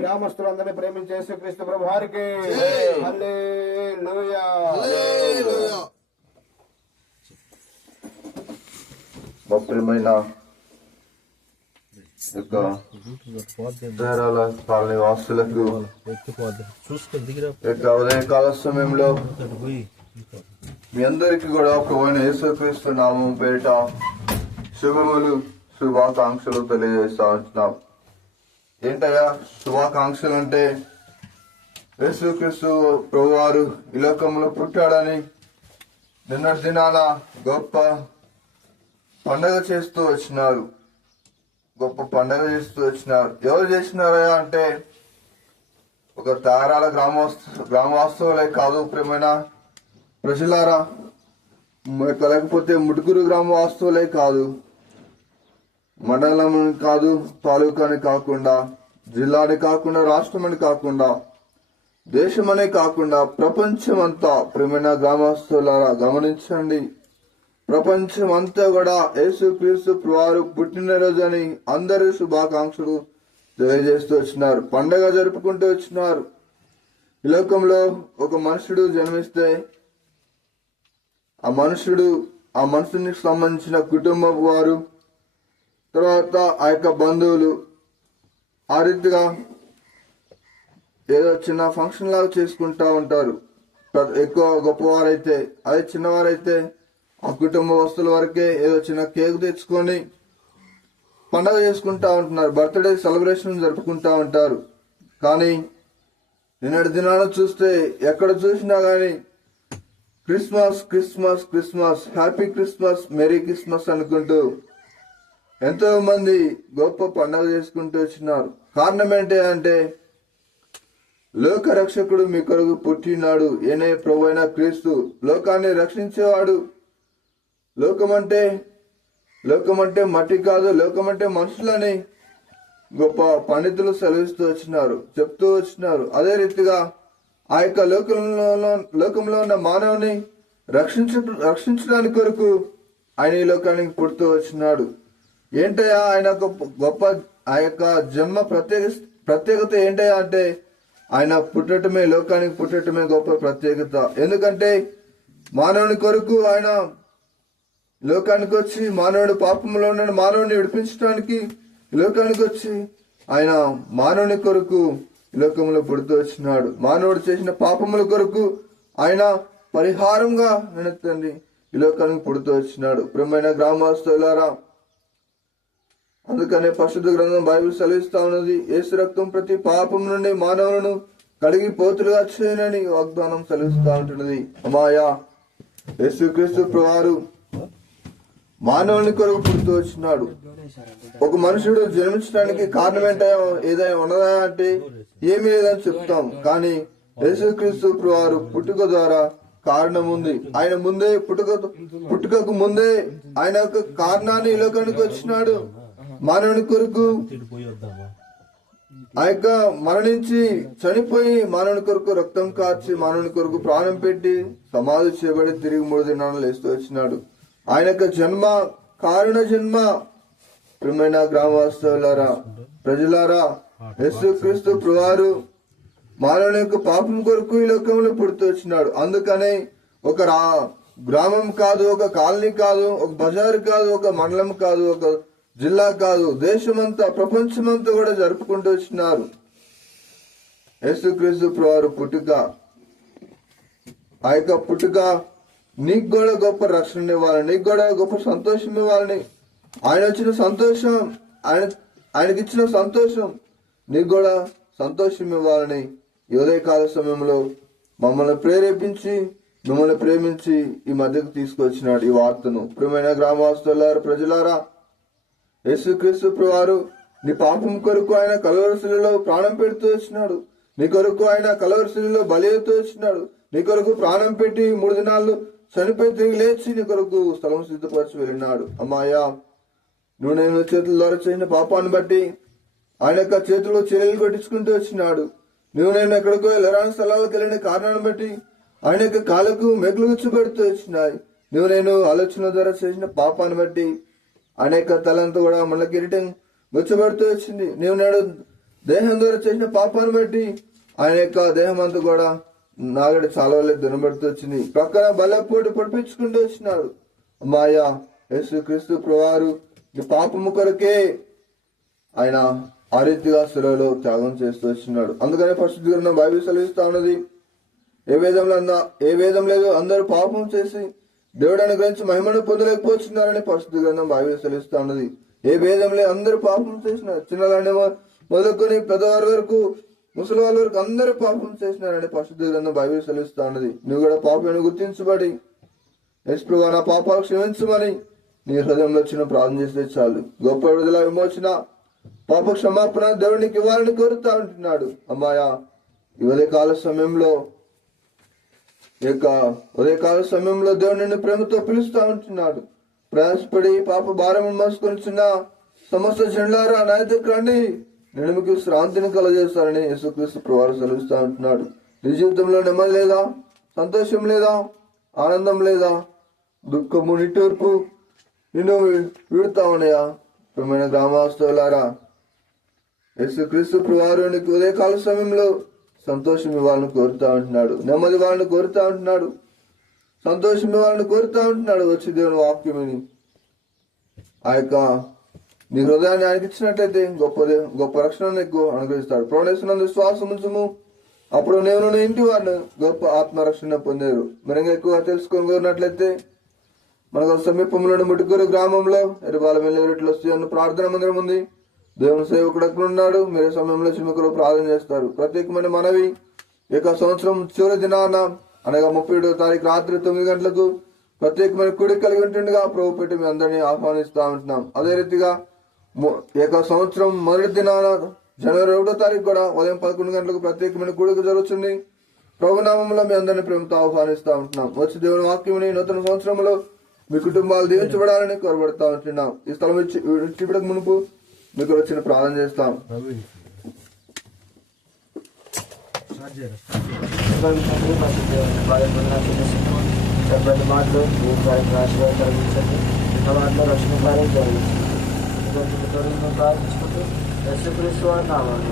గ్రామస్తులందరినీ ప్రేమించే యేసుక్రీస్తు ప్రభువారికి హల్లెలూయా. ప్రియమైన కాలనీ వాసులకు ఉదయకాల సమయంలో మీ అందరికీ కూడా ప్రభువైన యేసుక్రీస్తు నామం పేరిట శుభములు శుభాకాంక్షలు తెలియజేస్తా ఉంటున్నాం. ఏంటయ్యా శుభాకాంక్షలు అంటే? యేసుక్రీస్తు ప్రభువారు ఈ లోకంలో పుట్టాడని నిన్నటి దినాన గొప్ప పండగ చేస్తూ వచ్చినారు. ఎవరు చేసినారా అంటే ఒక తారాల గ్రామవాస్తవులే కాదు ప్రియమైన ప్రజలారా, లేకపోతే ముటుకురు గ్రామవాస్తవులే కాదు, మండలం కాదు, తాలూకాని కాకుండా, జిల్లాని కాకుండా, రాష్ట్రం అని కాకుండా, దేశమనే కాకుండా ప్రపంచమంతా ప్రియమైన గ్రామస్తులారా గమనించండి. ప్రపంచం అంతా కూడా యేసుక్రీస్తు వారు పుట్టినరోజు అని అందరూ శుభాకాంక్షలు తెలియజేస్తూ వచ్చినారు, పండగ జరుపుకుంటూ వచ్చినారు. ఈ లోకంలో ఒక మనుషుడు జన్మిస్తే ఆ మనుషునికి సంబంధించిన కుటుంబం వారు, తర్వాత ఆ యొక్క బంధువులు ఆ రీతిగా ఏదో చిన్న ఫంక్షన్ లాగా చేసుకుంటా ఉంటారు. ఎక్కువ గొప్పవారైతే, అదే చిన్నవారైతే ఆ కుటుంబ వస్తువుల వరకే ఏదో చిన్న కేక్ తెచ్చుకొని పండగ చేసుకుంటా ఉంటున్నారు, బర్త్డే సెలబ్రేషన్ జరుపుకుంటా ఉంటారు. కానీ నిన్నటి దినాలు చూస్తే ఎక్కడ చూసినా గానీ Christmas Christmas Christmas, happy Christmas, merry Christmas అనుకుంటూ ఎంతో మంది గొప్ప పండగ చేసుకుంటూ వచ్చినారు. కారణం ఏంటి అంటే లోక రక్షకుడు మీ కొరకు పుట్టినాడు, ఏనే ప్రభువైన క్రీస్తు లోకాన్ని రక్షించేవాడు. లోకమంటే మట్టి కాదు, లోకమంటే మనుషులని గొప్ప పండితులు సెలవిస్తూ వచ్చినారు, చెప్తూ వచ్చినారు. అదే రీతిగా ఆ యొక్క లోకంలో ఉన్న మానవుని రక్షించడానికి కొరకు ఆయన ఈ లోకానికి పుడుతూ వచ్చినాడు. ఏంటయ్యా ఆయన గొప్ప ఆ యొక్క జన్మ ప్రత్యేకత ఏంటయ్యా అంటే ఆయన పుట్టటమే, లోకానికి పుట్టటమే గొప్ప ప్రత్యేకత. ఎందుకంటే మానవుని కొరకు ఆయన లోకానికి వచ్చి, మానవుడి పాపంలో ఉన్న మానవుని విడిపించడానికి లోకానికి వచ్చి ఆయన మానవుని కొరకు లోకంలో పుడుతూ వచ్చినాడు. మానవుడు చేసిన పాపముల కొరకు ఆయన పరిహారంగా నిన్నతండి ఈ లోకానికి పుడుతూ వచ్చినాడు. ప్రియమైన గ్రామస్తులారా, అందుకనే పరిశుద్ధ గ్రంథం బైబిల్ సెలవిస్తా ఉన్నది, యేసు రక్తం ప్రతి పాపం నుండి మానవులను కడిగి పోతులుగా చేయనని వాగ్దానం సెలవిస్తా ఉంటున్నది. అమాయా యేసుక్రీస్తు ప్రభువారు మానవుని కొరకు పుడుతూ వచ్చినాడు. ఒక మనుషుడు జన్మించడానికి కారణం ఏదైనా ఉన్నదా అంటే ఏమీ లేదని చెప్తాం. కానీ యేసుక్రీస్తు ప్రభువారు పుట్టుక ద్వారా కారణం ఉంది. ఆయన ముందే పుట్టుకకు ముందే ఆయన యొక్క కారణాన్ని ఈ లోకానికి వచ్చినాడు. మానవుని కొరకు ఆ యొక్క మరణించి చనిపోయి మానవుని కొరకు రక్తం కార్చి మానవుని కొరకు ప్రాణం పెట్టి సమాధి చేయబడి తిరిగి 3 దినాలు లేస్తూ వచ్చినాడు. ఆయన యొక్క జన్మ కారణ జన్మ. ప్రియమైన గ్రామవాసులారా, ప్రజలారా, యేసుక్రీస్తు ప్రభువారు మానవుని యొక్క పాపం కొరకు ఈ లోకంలో పుడుతూ వచ్చినాడు. అందుకనే ఒక గ్రామం కాదు, ఒక కాలనీ కాదు, ఒక బజారు కాదు, ఒక మండలం కాదు, ఒక జిల్లా కాదు, దేశమంతా ప్రపంచమంతా కూడా జరుపుకుంటూ వచ్చినారు యేసుక్రీస్తు ప్రభువారు పుట్టుక. ఆ యొక్క పుట్టుక నీకు కూడా గొప్ప రక్షణ ఇవ్వాలని, నీకు కూడా గొప్ప సంతోషం ఇవ్వాలని, ఆయన వచ్చిన సంతోషం, ఆయనకిచ్చిన సంతోషం నీకు కూడా సంతోషం ఇవ్వాలని ఈ ఉదయకాల సమయంలో మమ్మల్ని ప్రేరేపించి, మిమ్మల్ని ప్రేమించి ఈ మధ్యకు తీసుకొచ్చినాడు ఈ వార్తను. ప్రియమైన గ్రామవాసులారా, ప్రజలారా, యేసుక్రీస్తు ప్రభువారు నీ పాపం కొరకు ఆయన కలువరి శిలువలో ప్రాణం పెడుతూ వచ్చినాడు. నీ కొరకు ఆయన కలవరిశిలో బలి అవుతూ వచ్చినాడు. నీ కొరకు ప్రాణం పెట్టి 3 దినాలు చనిపోయి తిరిగి లేచి నీ కొరకు స్థలం సిద్ధపరచి వెళ్ళినాడు. అమ్మాయా, నువ్వు నేను చేతుల ద్వారా చేసిన పాపాన్ని బట్టి ఆయన యొక్క చేతుల్లో చర్యలు కొట్టించుకుంటూ వచ్చినాడు. నువ్వు నేను ఎక్కడికో ఎలరాని స్థలాలకు వెళ్ళిన కారణాన్ని బట్టి ఆయన యొక్క కాళ్ళకు మెగులు గుచ్చుపెడుతూ వచ్చినాయి. నువ్వు నేను ఆలోచన ద్వారా చేసిన పాపాన్ని బట్టి ఆయన యొక్క తలంతా కూడా మళ్ళీ కిరీటం గుచ్చుపెడుతూ వచ్చింది. నువ్వు నేడు దేహం ద్వారా చేసిన పాపాన్ని బట్టి ఆయన యొక్క దేహం అంతా కూడా నాగడి చాలా దునబడుతూ వచ్చింది. ప్రక్కన బలపోటు పొడిపించుకుంటూ వచ్చినాడు. అమ్మాయ, యేసుక్రీస్తు ప్రభువారు నీ పాపము కొరకే ఆయన ఆ రీతిగా శిలువలో త్యాగం చేస్తూ వచ్చినాడు. అందుకనే పరిశుద్ధ గ్రంథం బైబిల్ సెలవిస్తా ఉన్నది, ఏ వేదం లేదు, అందరూ పాపం చేసి దేవుడు అనుగ్రహించి మహిమను పొందలేకపోతున్నారని పరిశుద్ధ గ్రంథం బైబిల్ సెలవిస్తా ఉన్నది. ఏ వేదం లేదు, అందరూ పాపం చేసినారు. చిన్నలాంటి మొదలుకొని పెద్దవారి వరకు, ముసలి వాళ్ళ వరకు అందరూ పాపం చేసినారని పరిశుద్ధ గ్రంథం బైబిల్ సెలవిస్తా ఉన్నది. నువ్వు కూడా పాపను గుర్తించబడి యేసుప్రభువా నా పాపాలు క్షమించమని నీ హృదయంలో వచ్చిన ప్రార్థన చేస్తే చాలు. గొప్ప విడుదల, విమోచన, పాప క్షమాపణ దేవునికి ఇవ్వాలని కోరుతా ఉంటున్నాడు. అమ్మాయ, ఈ ఉదయకాల సమయంలో దేవుడు నిన్ను ప్రేమతో పిలుస్తా ఉంటున్నాడు. ప్రయాసపడి పాప భారం మోసుకొని చిన్న సమస్త జనులారా నా దగ్గర రండి, నేను మీకు శ్రాంతిని కలగజేస్తానని యేసుక్రీస్తు ప్రభువారు సెలవిస్తా ఉంటున్నాడు. నీ జీవితంలో నెమ్మది లేదా, సంతోషం లేదా, ఆనందం లేదా, దుఃఖము, నిట్టూర్పు నిన్ను వీడుతా ఉన్నాయా? ప్రియమైన గ్రామస్తులారా, యేసుక్రీస్తు ప్రభువారు నీకు ఉదయకాల సమయంలో సంతోషం ఇవ్వాలని కోరుతా ఉంటున్నాడు. నెమ్మది ఇవ్వాలని కోరుతా ఉంటున్నాడు. సంతోషం ఇవ్వాలని కోరుతా ఉంటున్నాడు. వచ్చి దేవుని వాక్యమని ఆ యొక్క నీ హృదయాన్ని ఆయనకి ఇచ్చినట్లయితే గొప్ప రక్షణ నీకు అనుగ్రహిస్తాడు. ప్రణేస్తున్నందు విశ్వాసం ఉంచుము, అప్పుడు నేను నీ ఇంటి వారిని గొప్ప ఆత్మరక్షణ పొందారు. మరింగా ఎక్కువ తెలుసుకొని కోరినట్లయితే మనకు సమీపంలోని ముటుకూరు గ్రామంలో ఎరుబాల మెల్లరెట్లు వస్తే అన్న ప్రార్థన మందిరం ఉంది. దేవుని సేవకుడు అక్కడ ఉన్నాడు. మీరే సమయంలో చిన్నకులు ప్రార్థన చేస్తారు. ప్రత్యేకమైన మనవి, ఈ యొక్క సంవత్సరం చివరి దినాన అనగా 31వ తారీఖు రాత్రి 9 గంటలకు ప్రత్యేకమైన కూడి కలిగి ఉంటుండగా ప్రభు పెట్టి మీ అందరినీ ఆహ్వానిస్తా ఉంటున్నాం. అదే రీతిగా ఈ యొక్క సంవత్సరం మొదటి దినాన జనవరి 1వ తారీఖు కూడా ఉదయం 11 గంటలకు ప్రత్యేకమైన కూడిక జరుగుతుంది. ప్రభునామంలో మీ అందరినీ ప్రేమతో ఆహ్వానిస్తా ఉంటున్నాం. వచ్చి దేవుని వాక్యముని నూతన సంవత్సరంలో మీ కుటుంబాలు దీవించబడాలని కోరబడతా ఉంటున్నాం. ఈ స్థలం ఇచ్చిపడక మునుపు మీకు వచ్చిన ప్రార్థన చేస్తాం. మాటలు రక్షణ కార్యం జరిగింది ప్రార్థించుకుంటూ యేసుక్రీస్తు వారి నామమున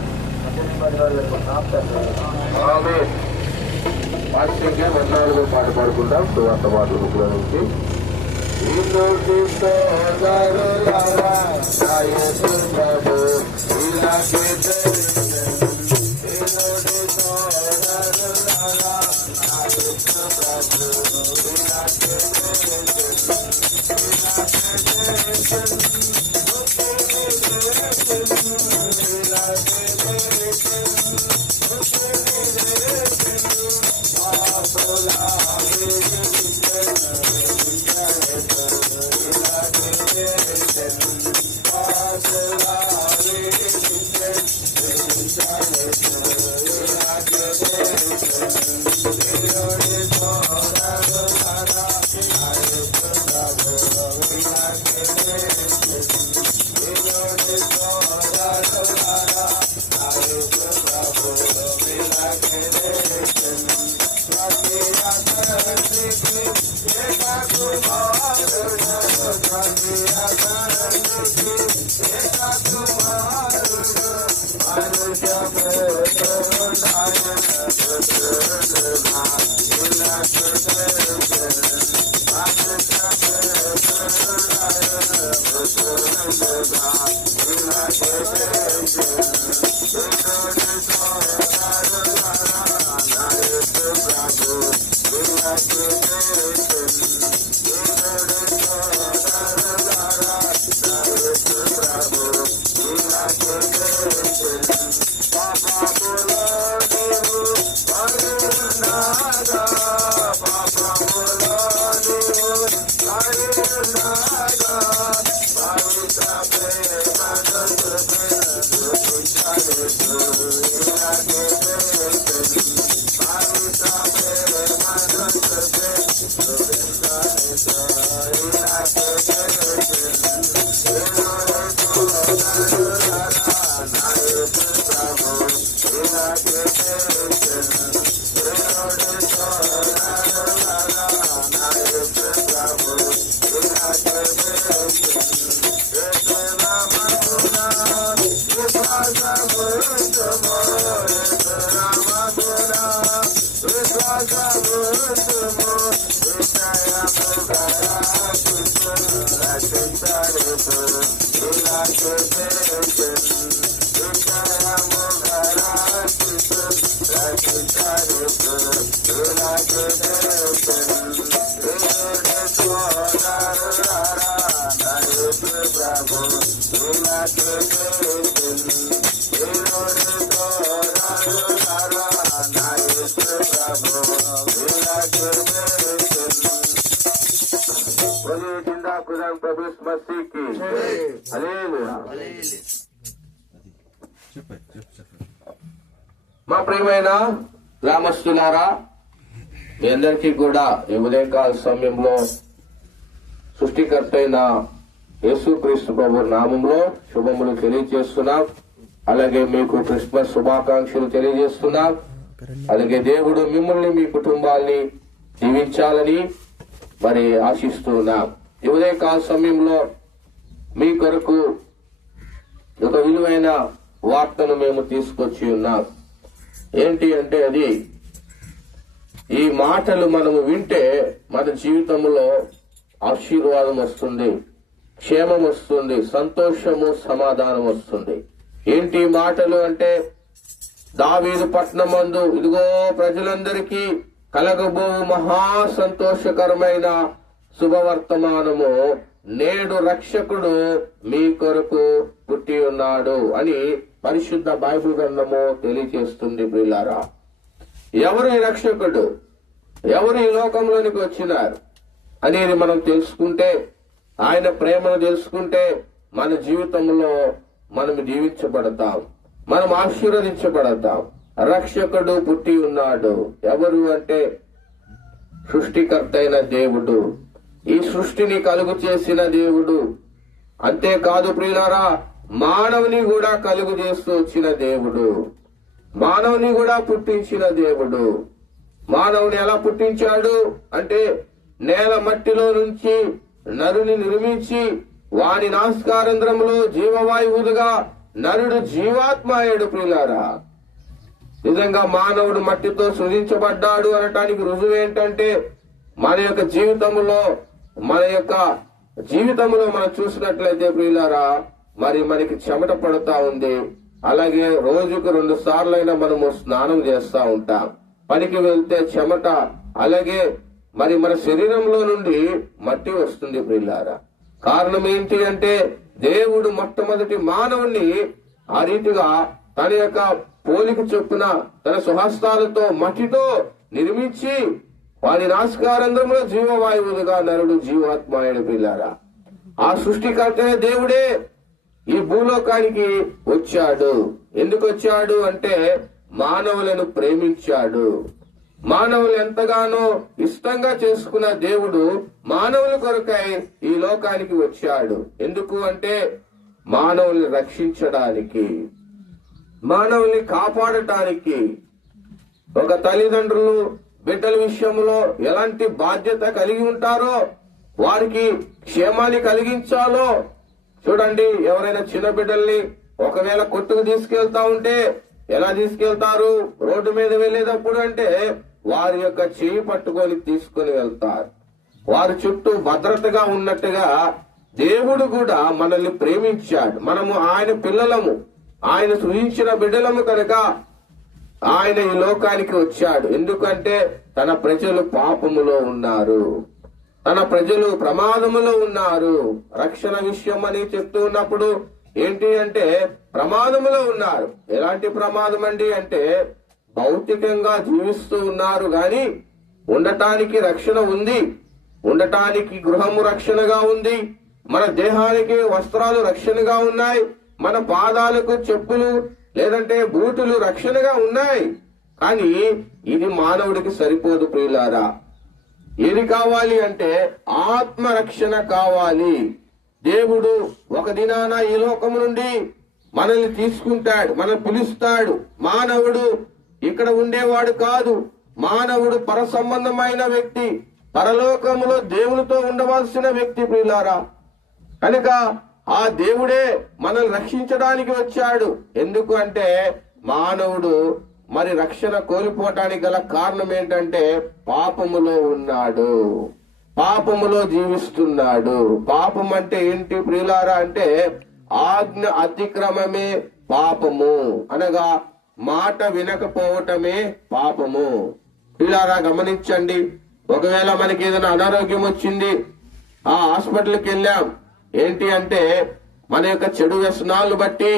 పాట పాడుకుంటాం. సువార్త పాటల బుక్లో నుంచి మా ప్రియమైన గ్రామస్తులారా, మీ అందరికీ కూడా ఈ ఉదయకాల సమయంలో సృష్టికర్త అయిన యేసుక్రీస్తు ప్రభు నామంలో శుభములు తెలియజేస్తున్నాం. అలాగే మీకు క్రిస్మస్ శుభాకాంక్షలు తెలియజేస్తున్నాం. అలాగే దేవుడు మిమ్మల్ని మీ కుటుంబాల్ని దీవించాలని మరి ఆశిస్తున్నాం. ఈ ఉదయకాల సమయంలో మీ కొరకు ఒక విలువైన వార్తను మేము తీసుకొచ్చి ఉన్నాం. ఏంటి అంటే అది ఈ మాటలు మనము వింటే మన జీవితంలో ఆశీర్వాదం వస్తుంది, క్షేమం వస్తుంది, సంతోషము, సమాధానం వస్తుంది. ఏంటి మాటలు అంటే, దావీదు పట్టణమందు ఇదిగో ప్రజలందరికీ కలగబో మహా సంతోషకరమైన శుభవర్తమానము, నేడు రక్షకుడు మీ కొరకు పుట్టి ఉన్నాడు అని పరిశుద్ధ బైబిల్ గ్రంథము తెలియజేస్తుంది. ప్రియులారా, ఎవరు ఈ రక్షకుడు, ఎవరు ఈ లోకంలోనికి వచ్చినారు అనేది మనం తెలుసుకుంటే, ఆయన ప్రేమను తెలుసుకుంటే మన జీవితంలో మనం దీవించబడతాం, మనం ఆశీర్వదించబడతాం. రక్షకుడు పుట్టి ఉన్నాడు. ఎవరు అంటే సృష్టికర్త అయిన దేవుడు, ఈ సృష్టిని కలుగు చేసిన దేవుడు. అంతేకాదు ప్రియులారా, మానవుని కూడా కలుగు చేస్తూ వచ్చిన దేవుడు, మానవుని కూడా పుట్టించిన దేవుడు. మానవుని ఎలా పుట్టించాడు అంటే, నేల మట్టిలో నుంచి నరుని నిర్మించి వాని నాసికారంధ్రములో జీవవాయువులుగా నరుడు జీవాత్మ అయ్యాడు. ప్రియులారా, నిజంగా మానవుడు మట్టితో సృజించబడ్డాడు అనటానికి రుజువు ఏంటంటే, మన యొక్క జీవితంలో మనం చూసినట్లయితే ప్రియులారా, మరి మనకి చెమట పడుతా ఉంది. అలాగే రోజుకు 2 సార్లైనా మనము స్నానం చేస్తా ఉంటాం. పనికి వెళ్తే చెమట, అలాగే మరి మన శరీరంలో నుండి మట్టి వస్తుంది. ప్రియులారా, కారణం ఏంటి అంటే, దేవుడు మొట్టమొదటి మానవుణ్ణి ఆ రీతిగా తన యొక్క పోలిక చొప్పున తన స్వహస్తాలతో మట్టితో నిర్మించి వారి నాసికారంధ్రంలో జీవవాయువులుగా నరుడు జీవాత్మాయుడు. పిల్లారా, ఆ సృష్టికర్త దేవుడే ఈ భూలోకానికి వచ్చాడు. ఎందుకు వచ్చాడు అంటే, మానవులను ప్రేమించాడు. మానవులు ఎంతగానో ఇష్టంగా చేసుకున్న దేవుడు మానవుల కొరకై ఈ లోకానికి వచ్చాడు. ఎందుకు అంటే, మానవుల్ని రక్షించడానికి, మానవుల్ని కాపాడటానికి. ఒక తల్లిదండ్రులు బిడ్డల విషయంలో ఎలాంటి బాధ్యత కలిగి ఉంటారో, వారికి క్షేమాన్ని కలిగించాలో చూడండి. ఎవరైనా చిన్న బిడ్డల్ని ఒకవేళ కొట్టుకు తీసుకెళ్తా ఉంటే ఎలా తీసుకెళ్తారు? రోడ్డు మీద వెళ్లేటప్పుడు అంటే వారి యొక్క చేయి పట్టుకొని తీసుకుని వెళ్తారు. వారి చుట్టూ భద్రతగా ఉన్నట్టుగా దేవుడు కూడా మనల్ని ప్రేమించాడు. మనము ఆయన పిల్లలము, ఆయన సృజించిన బిడ్డలము కనుక ఆయన ఈ లోకానికి వచ్చాడు. ఎందుకంటే తన ప్రజలు పాపములో ఉన్నారు, తన ప్రజలు ప్రమాదములో ఉన్నారు. రక్షణ విషయం అని చెప్తూ ఉన్నప్పుడు ఏంటి అంటే, ప్రమాదములో ఉన్నారు. ఎలాంటి ప్రమాదం అండి అంటే, భౌతికంగా జీవిస్తూ ఉన్నారు గాని ఉండటానికి రక్షణ ఉంది, ఉండటానికి గృహము రక్షణగా ఉంది, మన దేహానికి వస్త్రాలు రక్షణగా ఉన్నాయి, మన పాదాలకు చెప్పులు లేదంటే బూటులు రక్షణగా ఉన్నాయి. కానీ ఇది మానవుడికి సరిపోదు ప్రియులారా. ఏది కావాలి అంటే ఆత్మరక్షణ కావాలి. దేవుడు ఒక దినాన ఈ లోకము నుండి మనల్ని తీసుకుంటాడు, మనల్ని పిలుస్తాడు. మానవుడు ఇక్కడ ఉండేవాడు కాదు, మానవుడు పర సంబంధమైన వ్యక్తి, పరలోకములో దేవునితో ఉండవలసిన వ్యక్తి ప్రియులారా. కనుక ఆ దేవుడే మనల్ని రక్షించడానికి వచ్చాడు. ఎందుకు అంటే, మానవుడు మరి రక్షణ కోల్పోవటానికి గల కారణం ఏంటంటే పాపములో ఉన్నాడు, పాపములో జీవిస్తున్నాడు. పాపం అంటే ఏంటి ప్రియులారా అంటే ఆజ్ఞ అతిక్రమమే పాపము, అనగా మాట వినకపోవటమే పాపము. ప్రియులారా గమనించండి, ఒకవేళ మనకి ఏదైనా అనారోగ్యం వచ్చింది, ఆ హాస్పిటల్కి వెళ్ళాం, ఏంటి అంటే మన యొక్క చెడు వ్యసనాలు బట్టి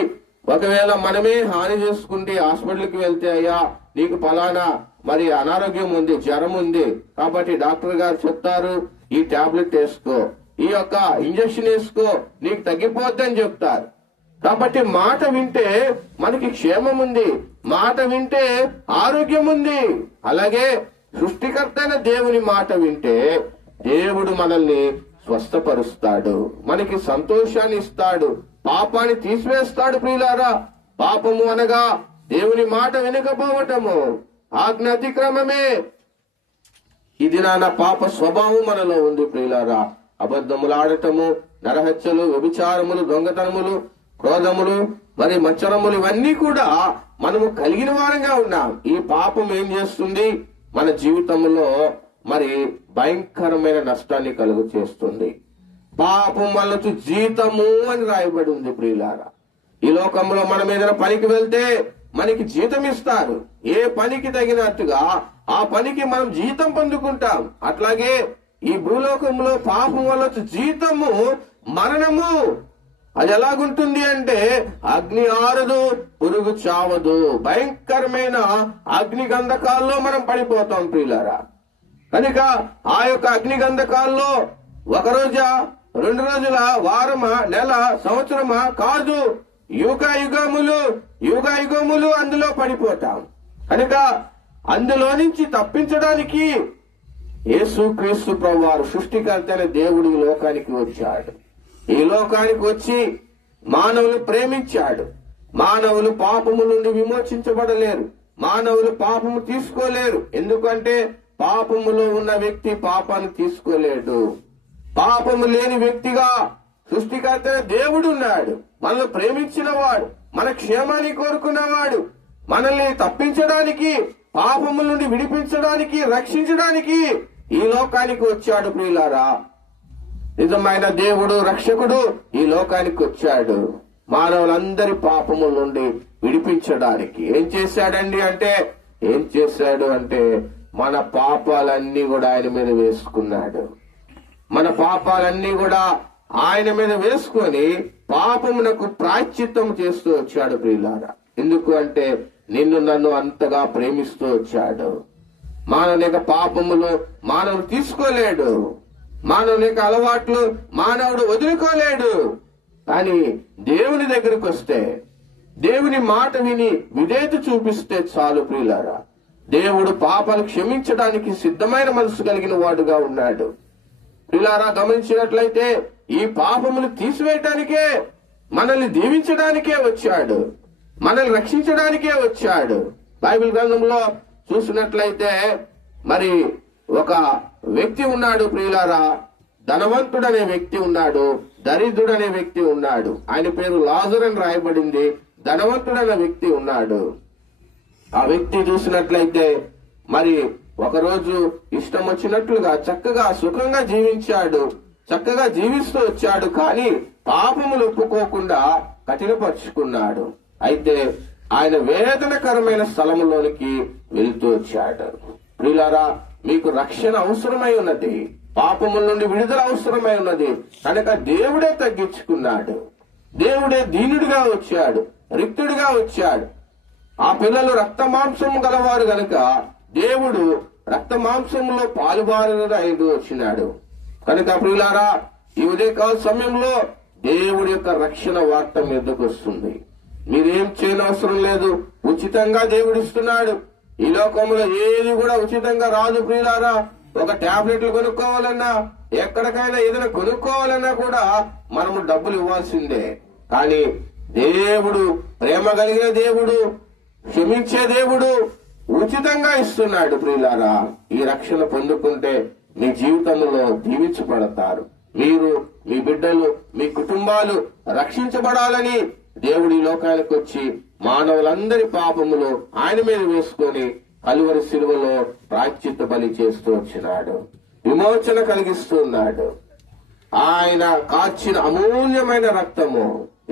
ఒకవేళ మనమే హాని చేసుకుంటే హాస్పిటల్కి వెళ్తే అయ్యా నీకు ఫలానా మరి అనారోగ్యం ఉంది, జ్వరం ఉంది, కాబట్టి డాక్టర్ గారు చెప్తారు ఈ టాబ్లెట్ వేసుకో, ఈ యొక్క ఇంజక్షన్ వేసుకో, నీకు తగ్గిపోద్దని చెప్తారు. కాబట్టి మాట వింటే మనకి క్షేమం ఉంది, మాట వింటే ఆరోగ్యం ఉంది. అలాగే సృష్టికర్త అయిన దేవుని మాట వింటే దేవుడు మనల్ని స్వస్థపరుస్తాడు, మనకి సంతోషాన్ని ఇస్తాడు, పాపాన్ని తీసివేస్తాడు. ప్రియులారా, పాపము అనగా దేవుని మాట వినకపోవటము, ఆజ్ఞ అతిక్రమమే. ఇది నాన్న పాప స్వభావం మనలో ఉంది ప్రియులారా. అబద్ధములు ఆడటము, నరహత్యలు, వ్యభిచారములు, దొంగతనములు, క్రోధములు, మరి మచ్చరములు, ఇవన్నీ కూడా మనము కలిగిన వారంగా ఉన్నాం. ఈ పాపం ఏం చేస్తుంది? మన జీవితంలో మరి భయంకరమైన నష్టాన్ని కలుగు చేస్తుంది. పాపం వల్ల జీతము అని రాయబడి ఉంది ప్రియులారా. ఈ లోకంలో మనం ఏదైనా పనికి వెళ్తే మనకి జీతం ఇస్తారు, ఏ పనికి తగినట్టుగా ఆ పనికి మనం జీతం పొందుకుంటాం. అట్లాగే ఈ భూలోకంలో పాపం వల్ల జీతము మరణము. అది ఎలాగుంటుంది అంటే అగ్ని ఆరదు, పురుగు చావదు, భయంకరమైన అగ్ని గంధకాల్లో మనం పడిపోతాం ప్రియులారా. కనుక ఆ యొక్క అగ్ని గంధకాల్లో ఒక రోజా, 2 రోజుల, వారమా, నెల, సంవత్సరమా కాదు, యుగయుగములు అందులో పడిపోతాం. కనుక అందులో నుంచి తప్పించడానికి యేసుక్రీస్తు ప్రభువారు సృష్టికర్త అయిన దేవుడు ఈ లోకానికి వచ్చాడు. ఈ లోకానికి వచ్చి మానవులు ప్రేమించాడు. మానవులు పాపము నుండి విమోచించబడలేరు, మానవులు పాపము తీసుకోలేరు. ఎందుకంటే పాపములో ఉన్న వ్యక్తి పాపాన్ని తీసుకోలేడు. పాపము లేని వ్యక్తిగా సృష్టికర్త దేవుడు ఉన్నాడు. మనల్ని ప్రేమించిన వాడు, మన క్షేమాన్ని కోరుకున్నవాడు, మనల్ని తప్పించడానికి, పాపము నుండి విడిపించడానికి, రక్షించడానికి ఈ లోకానికి వచ్చాడు ప్రియులారా. నిజమైన దేవుడు, రక్షకుడు ఈ లోకానికి వచ్చాడు మానవులందరి పాపముల నుండి విడిపించడానికి. ఏం చేశాడు అంటే మన పాపాలన్నీ కూడా ఆయన మీద వేసుకున్నాడు. మన పాపాలన్నీ కూడా ఆయన మీద వేసుకొని పాపమునకు ప్రాయశ్చిత్తం చేస్తూ వచ్చాడు ప్రియులారా. ఎందుకు అంటే నిన్ను నన్ను అంతగా ప్రేమిస్తూ వచ్చాడు. మానవుని యొక్క పాపములు మానవుడు తీసుకోలేడు, మానవుని యొక్క అలవాట్లు మానవుడు వదులుకోలేడు. కానీ దేవుని దగ్గరకు వస్తే, దేవుని మాట విని విధేయత చూపిస్తే చాలు ప్రియులారా, దేవుడు పాపాలు క్షమించడానికి సిద్ధమైన మనసు కలిగిన వాడుగా ఉన్నాడు. ప్రియులారా గమనించినట్లయితే ఈ పాపములు తీసివేయటానికే, మనల్ని దీవించడానికే వచ్చాడు, మనల్ని రక్షించడానికే వచ్చాడు. బైబిల్ గ్రంథంలో చూసినట్లయితే మరి ఒక వ్యక్తి ఉన్నాడు ప్రియులారా, ధనవంతుడనే వ్యక్తి ఉన్నాడు, దరిద్రుడనే వ్యక్తి ఉన్నాడు. ఆయన పేరు లాజరు అని రాయబడింది. ధనవంతుడనే వ్యక్తి ఉన్నాడు. ఆ వ్యక్తి చూసినట్లయితే మరి ఒకరోజు ఇష్టం వచ్చినట్లుగా చక్కగా సుఖంగా జీవించాడు, చక్కగా జీవిస్తూ వచ్చాడు. కానీ పాపములు ఒప్పుకోకుండా కఠినపరుచుకున్నాడు. అయితే ఆయన వేదనకరమైన స్థలములోనికి వెళ్తూ వచ్చాడు. ప్రియులారా, మీకు రక్షణ అవసరమై ఉన్నది, పాపముల నుండి విడుదల అవసరమై ఉన్నది. కనుక దేవుడే తగ్గించుకున్నాడు, దేవుడే దీనుడిగా వచ్చాడు, రిక్తుడిగా వచ్చాడు. ఆ పిల్లలు రక్త మాంసము గలవారు గనుక దేవుడు రక్త మాంసంలో పాలుబారుగా వచ్చినాడు. కనుక ప్రియులారా, ఈ ఉదయకాల సమయంలో దేవుడి యొక్క రక్షణ వార్త మీదకు వస్తుంది. మీరేం చేయనవసరం లేదు, ఉచితంగా దేవుడు ఇస్తున్నాడు. ఈ లోకంలో ఏది కూడా ఉచితంగా రాదు ప్రియులారా. ఒక టాబ్లెట్లు కొనుక్కోవాలన్నా, ఎక్కడికైనా ఏదైనా కొనుక్కోవాలన్నా కూడా మనము డబ్బులు ఇవ్వాల్సిందే. కానీ దేవుడు ప్రేమ కలిగిన దేవుడు, క్షమించే దేవుడు ఉచితంగా ఇస్తున్నాడు ప్రియులారా. ఈ రక్షణ పొందుకుంటే మీ జీవితంలో దీవించబడతారు. మీరు, మీ బిడ్డలు, మీ కుటుంబాలు రక్షించబడాలని దేవుడి లోకానికి వచ్చి మానవులందరి పాపములు ఆయన మీద వేసుకొని కలువరి శిలువలో ప్రాయశ్చిత్త బలి చేస్తూ వచ్చినాడు, విమోచన కలిగిస్తున్నాడు. ఆయన కార్చిన అమూల్యమైన రక్తము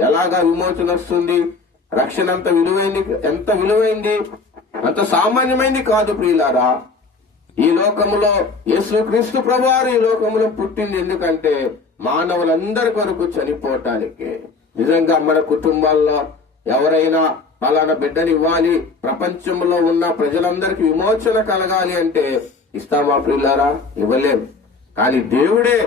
ఎలాగా విమోచన వస్తుంది? రక్షణ ఎంత విలువైంది, అంత సామాన్యమైంది కాదు ప్రియులారా. ఈ లోకములో యేసుక్రీస్తు ప్రభువారు ఈ లోకములో పుట్టింది ఎందుకంటే మానవులందరి కొరకు చనిపోవటానికి. నిజంగా మన కుటుంబాల్లో ఎవరైనా పలానా బిడ్డని ఇవ్వాలి, ప్రపంచంలో ఉన్న ప్రజలందరికీ విమోచన కలగాలి అంటే ఇస్తామా ప్రియులారా? ఇవ్వలేం. కానీ దేవుడే,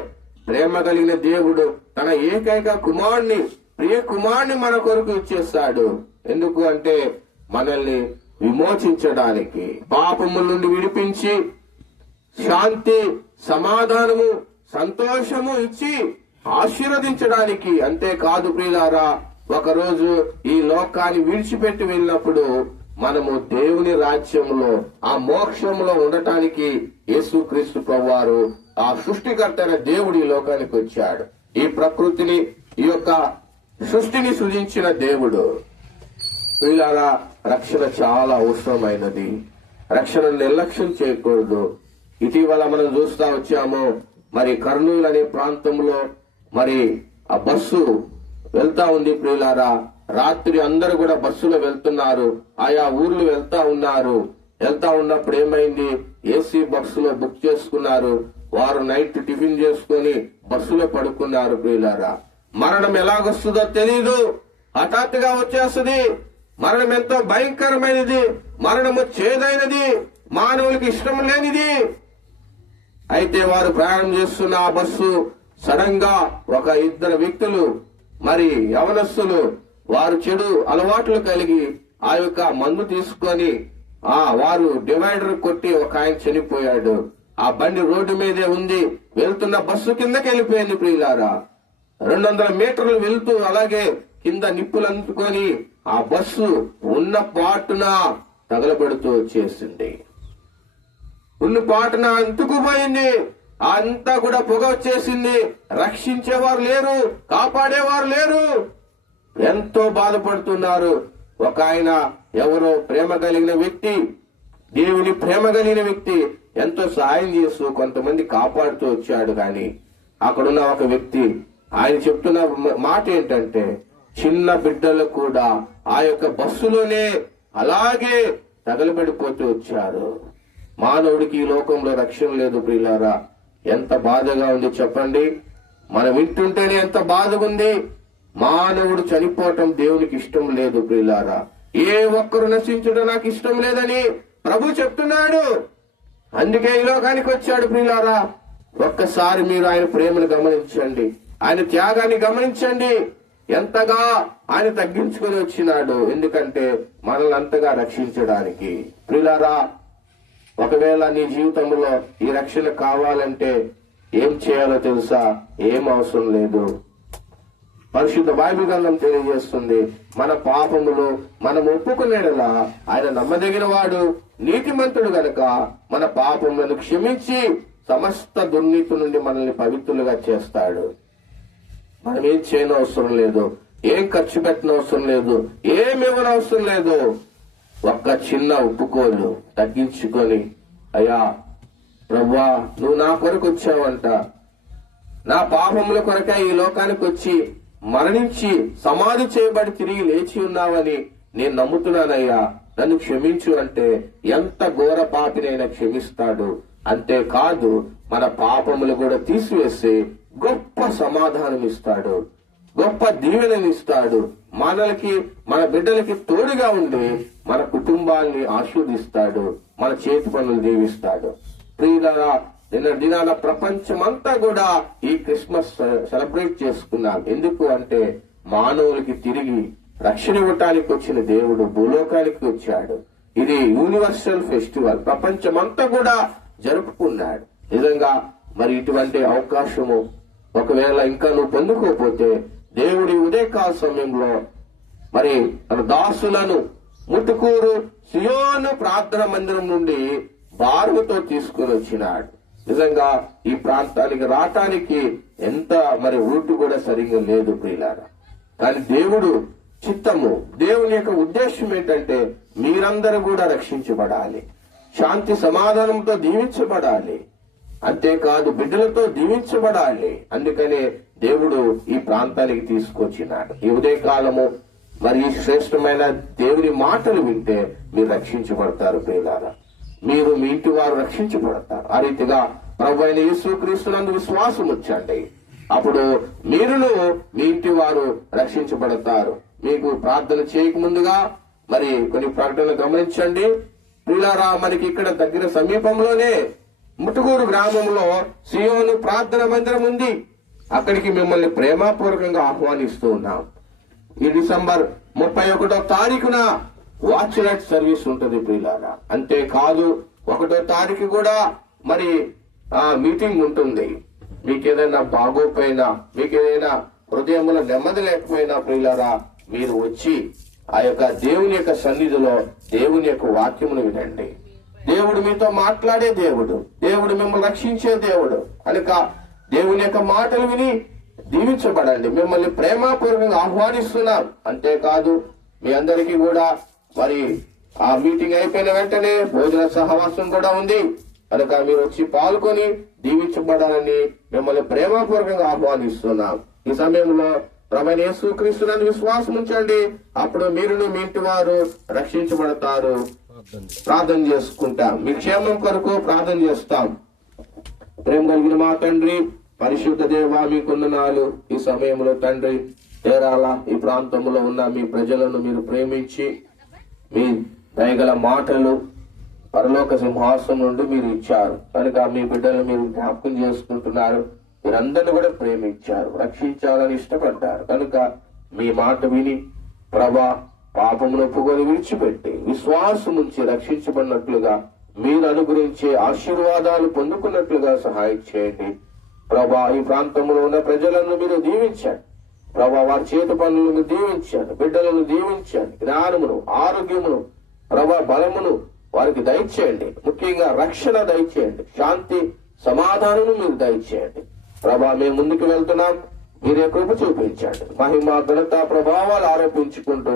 ప్రేమ కలిగిన దేవుడు తన ఏకైక కుమారుణ్ణి, ప్రియ కుమారుణ్ణి మన కొరకు ఇచ్చేస్తాడు. ఎందుకు అంటే మనల్ని విమోచించడానికి, పాపముల నుండి విడిపించి శాంతి, సమాధానము, సంతోషము ఇచ్చి ఆశీర్వదించడానికి. అంతేకాదు ప్రియులారా, ఒకరోజు ఈ లోకాన్ని విడిచిపెట్టి వెళ్ళినప్పుడు మనము దేవుని రాజ్యంలో, ఆ మోక్షంలో ఉండటానికి యేసుక్రీస్తు ప్రభువారు, ఆ సృష్టికర్త అయిన దేవుడు ఈ లోకానికి వచ్చాడు. ఈ ప్రకృతిని, ఈ యొక్క సృష్టిని సృజించిన దేవుడు. ప్రియులారా, రక్షణ చాలా అవసరమైనది. రక్షణను నిర్లక్ష్యం చేయకూడదు. ఇటీవల మనం చూస్తా వచ్చాము, మరి కర్నూలు అనే ప్రాంతంలో మరి ఆ బస్సు వెళ్తా ఉంది ప్రియులారా. రాత్రి అందరూ కూడా బస్సులో వెళ్తున్నారు, ఆయా ఊర్లు వెళ్తా ఉన్నప్పుడు ఏమైంది, ఏసీ బస్సులో బుక్ చేసుకున్నారు. వారు నైట్ టిఫిన్ చేసుకుని బస్సులో పడుకున్నారు ప్రియులారా. మరణం ఎలాగొస్తుందో తెలీదు, హఠాత్తుగా వచ్చేస్తుంది. మరణం ఎంతో భయంకరమైనది, మరణము చేదైనది, మానవులకి ఇష్టం లేనిది. అయితే వారు ప్రయాణం చేస్తున్న ఆ బస్సు సడన్ గా ఒక ఇద్దరు వ్యక్తులు, మరి యవనస్తులు, వారు చెడు అలవాట్లు కలిగి ఆ యొక్క మందు తీసుకొని వారు డివైడర్ కొట్టి ఒక ఆయన చనిపోయాడు. ఆ బండి రోడ్డు మీదే ఉంది, వెళ్తున్న బస్సు కిందకి వెళ్ళిపోయింది ప్రియులారా. 200 మీటర్లు వెళ్తూ అలాగే కింద నిప్పులు అందుకొని ఆ బస్సు ఉన్న పాటున తగలబడుతూ వచ్చేసింది. ఉన్న పాటున అంటుకుపోయింది, అంతా కూడా పొగ వచ్చేసింది. రక్షించేవారు లేరు, కాపాడేవారు లేరు, ఎంతో బాధపడుతున్నారు. ఒక ఆయన ఎవరో ప్రేమ కలిగిన వ్యక్తి, దేవుని ప్రేమ కలిగిన వ్యక్తి ఎంతో సాయం చేస్తూ కొంతమంది కాపాడుతూ వచ్చాడు. కానీ అక్కడున్న ఒక వ్యక్తి ఆయన చెప్తున్న మాట ఏంటంటే, చిన్న బిడ్డలు కూడా ఆ యొక్క బస్సులోనే అలాగే తగలబడిపోతూ వచ్చారు. మానవుడికి ఈ లోకంలో రక్షణ లేదు ప్రియులారా. ఎంత బాధగా ఉంది చెప్పండి. మనం వింటుంటేనే ఎంత బాధగా ఉంది. మానవుడు చనిపోవటం దేవునికి ఇష్టం లేదు ప్రియులారా. ఏ ఒక్కరు నశించడం నాకు ఇష్టం లేదని ప్రభు చెప్తున్నాడు. అందుకే ఈ లోకానికి వచ్చాడు ప్రియులారా. ఒక్కసారి మీరు ఆయన ప్రేమను గమనించండి, ఆయన త్యాగాన్ని గమనించండి. ఎంతగా ఆయన తగ్గించుకొని వచ్చినాడు, ఎందుకంటే మనల్ని అంతగా రక్షించడానికి. ప్రియులారా, ఒకవేళ నీ జీవితంలో ఈ రక్షణ కావాలంటే ఏం చేయాలో తెలుసా? ఏం అవసరం లేదు. పరిశుద్ధ బైబిల్ గ్రంథం తెలియజేస్తుంది, మన పాపములు మనం ఒప్పుకునేలా ఆయన నమ్మదగిన వాడు, నీతిమంతుడు గనక మన పాపములను క్షమించి సమస్త దుర్నీతి నుండి మనల్ని పవిత్రులుగా చేస్తాడు. మనం ఏం చేయని అవసరం లేదు, ఏం ఖర్చు పెట్టిన అవసరం లేదు, ఏం ఇవ్వనవసరం లేదు. ఒక్క చిన్న ఒప్పుకోలు తగ్గించుకొని, అయ్యా ప్రభువా, నువ్వు నా కొరకు వచ్చావంట, నా పాపముల కొరకే ఈ లోకానికి వచ్చి మరణించి సమాధి చేయబడి తిరిగి లేచి ఉన్నావని నేను నమ్ముతున్నానయ్యా, నన్ను క్షమించు అంటే ఎంత ఘోర పాపినైనా క్షమిస్తాడు. అంతేకాదు మన పాపములు కూడా తీసివేసి గొప్ప సమాధానం ఇస్తాడు, గొప్ప దీవెననిస్తాడు. మనలకి, మన బిడ్డలకి తోడుగా ఉండి మన కుటుంబాల్ని ఆశీర్వదిస్తాడు, మన చేతి పనులు దీవిస్తాడు. ప్రియులారా, నిన్న దినాన ప్రపంచమంతా కూడా ఈ క్రిస్మస్ సెలబ్రేట్ చేసుకున్నాం. ఎందుకు అంటే మానవులకి తిరిగి రక్షణ ఇవ్వటానికి వచ్చిన దేవుడు భూలోకానికి వచ్చాడు. ఇది యూనివర్సల్ ఫెస్టివల్, ప్రపంచమంతా కూడా జరుపుకున్నాడు. నిజంగా మరి ఇటువంటి అవకాశము ఒకవేళ ఇంకా నువ్వు పొందుకోకపోతే, దేవుడి ఉదయకాల సమయంలో మరి తన దాసులను ముట్టుకూరు సియోను ప్రార్థన మందిరం నుండి బారుతో తీసుకుని వచ్చినాడు. నిజంగా ఈ ప్రాంతానికి రావటానికి ఎంత మరి రూట్ కూడా సరిగ్గా లేదు ప్రియులారా. కానీ దేవుడు చిత్తము, దేవుని యొక్క ఉద్దేశం ఏంటంటే మీరందరూ కూడా రక్షించబడాలి, శాంతి సమాధానంతో దీవించబడాలి, అంతేకాదు బిడ్డలతో దీవించబడాలి. అందుకనే దేవుడు ఈ ప్రాంతానికి తీసుకొచ్చినాడు. ఈ ఉదయకాలము మరి ఈ శ్రేష్టమైన దేవుని మాటలు వింటే మీరు రక్షించబడతారు ప్రియులారా. మీరు మీ ఇంటి వారు రక్షించబడతారు. ఆ రీతిగా ప్రభు అయిన యేసుక్రీస్తునందు విశ్వాసం ఉంచండి. అప్పుడు మీరును మీ ఇంటి వారు రక్షించబడతారు. మీకు ప్రార్థన చేయక ముందుగా మరి కొన్ని ప్రకటనలు గమనించండి ప్రియులారా. మనకి ఇక్కడ దగ్గర సమీపంలోనే ముటుగూరు గ్రామంలో సియోను ప్రార్థన మందిరం ఉంది. అక్కడికి మిమ్మల్ని ప్రేమపూర్వకంగా ఆహ్వానిస్తూ ఉన్నాం. ఈ డిసెంబర్ 31వ తారీఖున వాచ్ లైట్ సర్వీస్ ఉంటుంది ప్రియులారా. అంతేకాదు 1వ తారీఖు కూడా మరి మీటింగ్ ఉంటుంది. మీకేదైనా బాగోపోయినా, మీకేదైనా హృదయంలో నెమ్మది లేకపోయినా ప్రియులారా, మీరు వచ్చి ఆ యొక్క దేవుని యొక్క సన్నిధిలో దేవుని యొక్క వాక్యమును వినండి. దేవుడు మీతో మాట్లాడే దేవుడు, దేవుడు మిమ్మల్ని రక్షించే దేవుడు కనుక దేవుని యొక్క మాటలు విని దీవించబడండి. మిమ్మల్ని ప్రేమపూర్వకంగా ఆహ్వానిస్తున్నాం. అంతేకాదు మీ అందరికీ కూడా మరి ఆ మీటింగ్ అయిపోయిన వెంటనే భోజన సహవాసం కూడా ఉంది కనుక మీరు వచ్చి పాల్గొని దీవించబడాలని మిమ్మల్ని ప్రేమపూర్వకంగా ఆహ్వానిస్తున్నాం. ఈ సమయంలో ప్రభువైన యేసుక్రీస్తునందు విశ్వాసం ఉంచండి. అప్పుడు మీరును మీ ఇంటి వారు రక్షించబడతారు. ప్రార్థన చేసుకుంటాం. మీ క్షేమం కొరకు ప్రార్థన చేస్తాం. ప్రేమ కలిగిన మా తండ్రి, పరిశుద్ధ దేవా, మీ కొందనాలు. ఈ సమయంలో తండ్రి తేరాల ఈ ప్రాంతంలో ఉన్న మీ ప్రజలను మీరు ప్రేమించి మీ దయగల మాటలు పరలోక సింహాసనం నుండి మీరు ఇచ్చారు కనుక మీ బిడ్డలను మీరు జ్ఞాపకం చేసుకుంటున్నారు. మీరందరినీ కూడా ప్రేమించారు, రక్షించాలని ఇష్టపడ్డారు కనుక మీ మాట విని ప్రభా పాపమును ఒప్పుకొని విడిచిపెట్టి విశ్వాసం నుంచి రక్షించబడినట్లుగా మీరు అనుగ్రహించే ఆశీర్వాదాలు పొందుకున్నట్లుగా సహాయం చేయండి ప్రభా. ఈ ప్రాంతంలో ఉన్న ప్రజలను మీరు దీవించండి ప్రభా. వారి చేతి పనులను దీవించండి, బిడ్డలను దీవించండి, జ్ఞానమును, ఆరోగ్యమును ప్రభా, బలమును వారికి దయచేయండి. ముఖ్యంగా రక్షణ దయచేయండి, శాంతి సమాధానము మీరు దయచేయండి ప్రభా. మేము ముందుకు వెళ్తున్నాం, మీరే కృప చూపించండి. మహిమ ఘనత ప్రభావాలు ఆరోపించుకుంటూ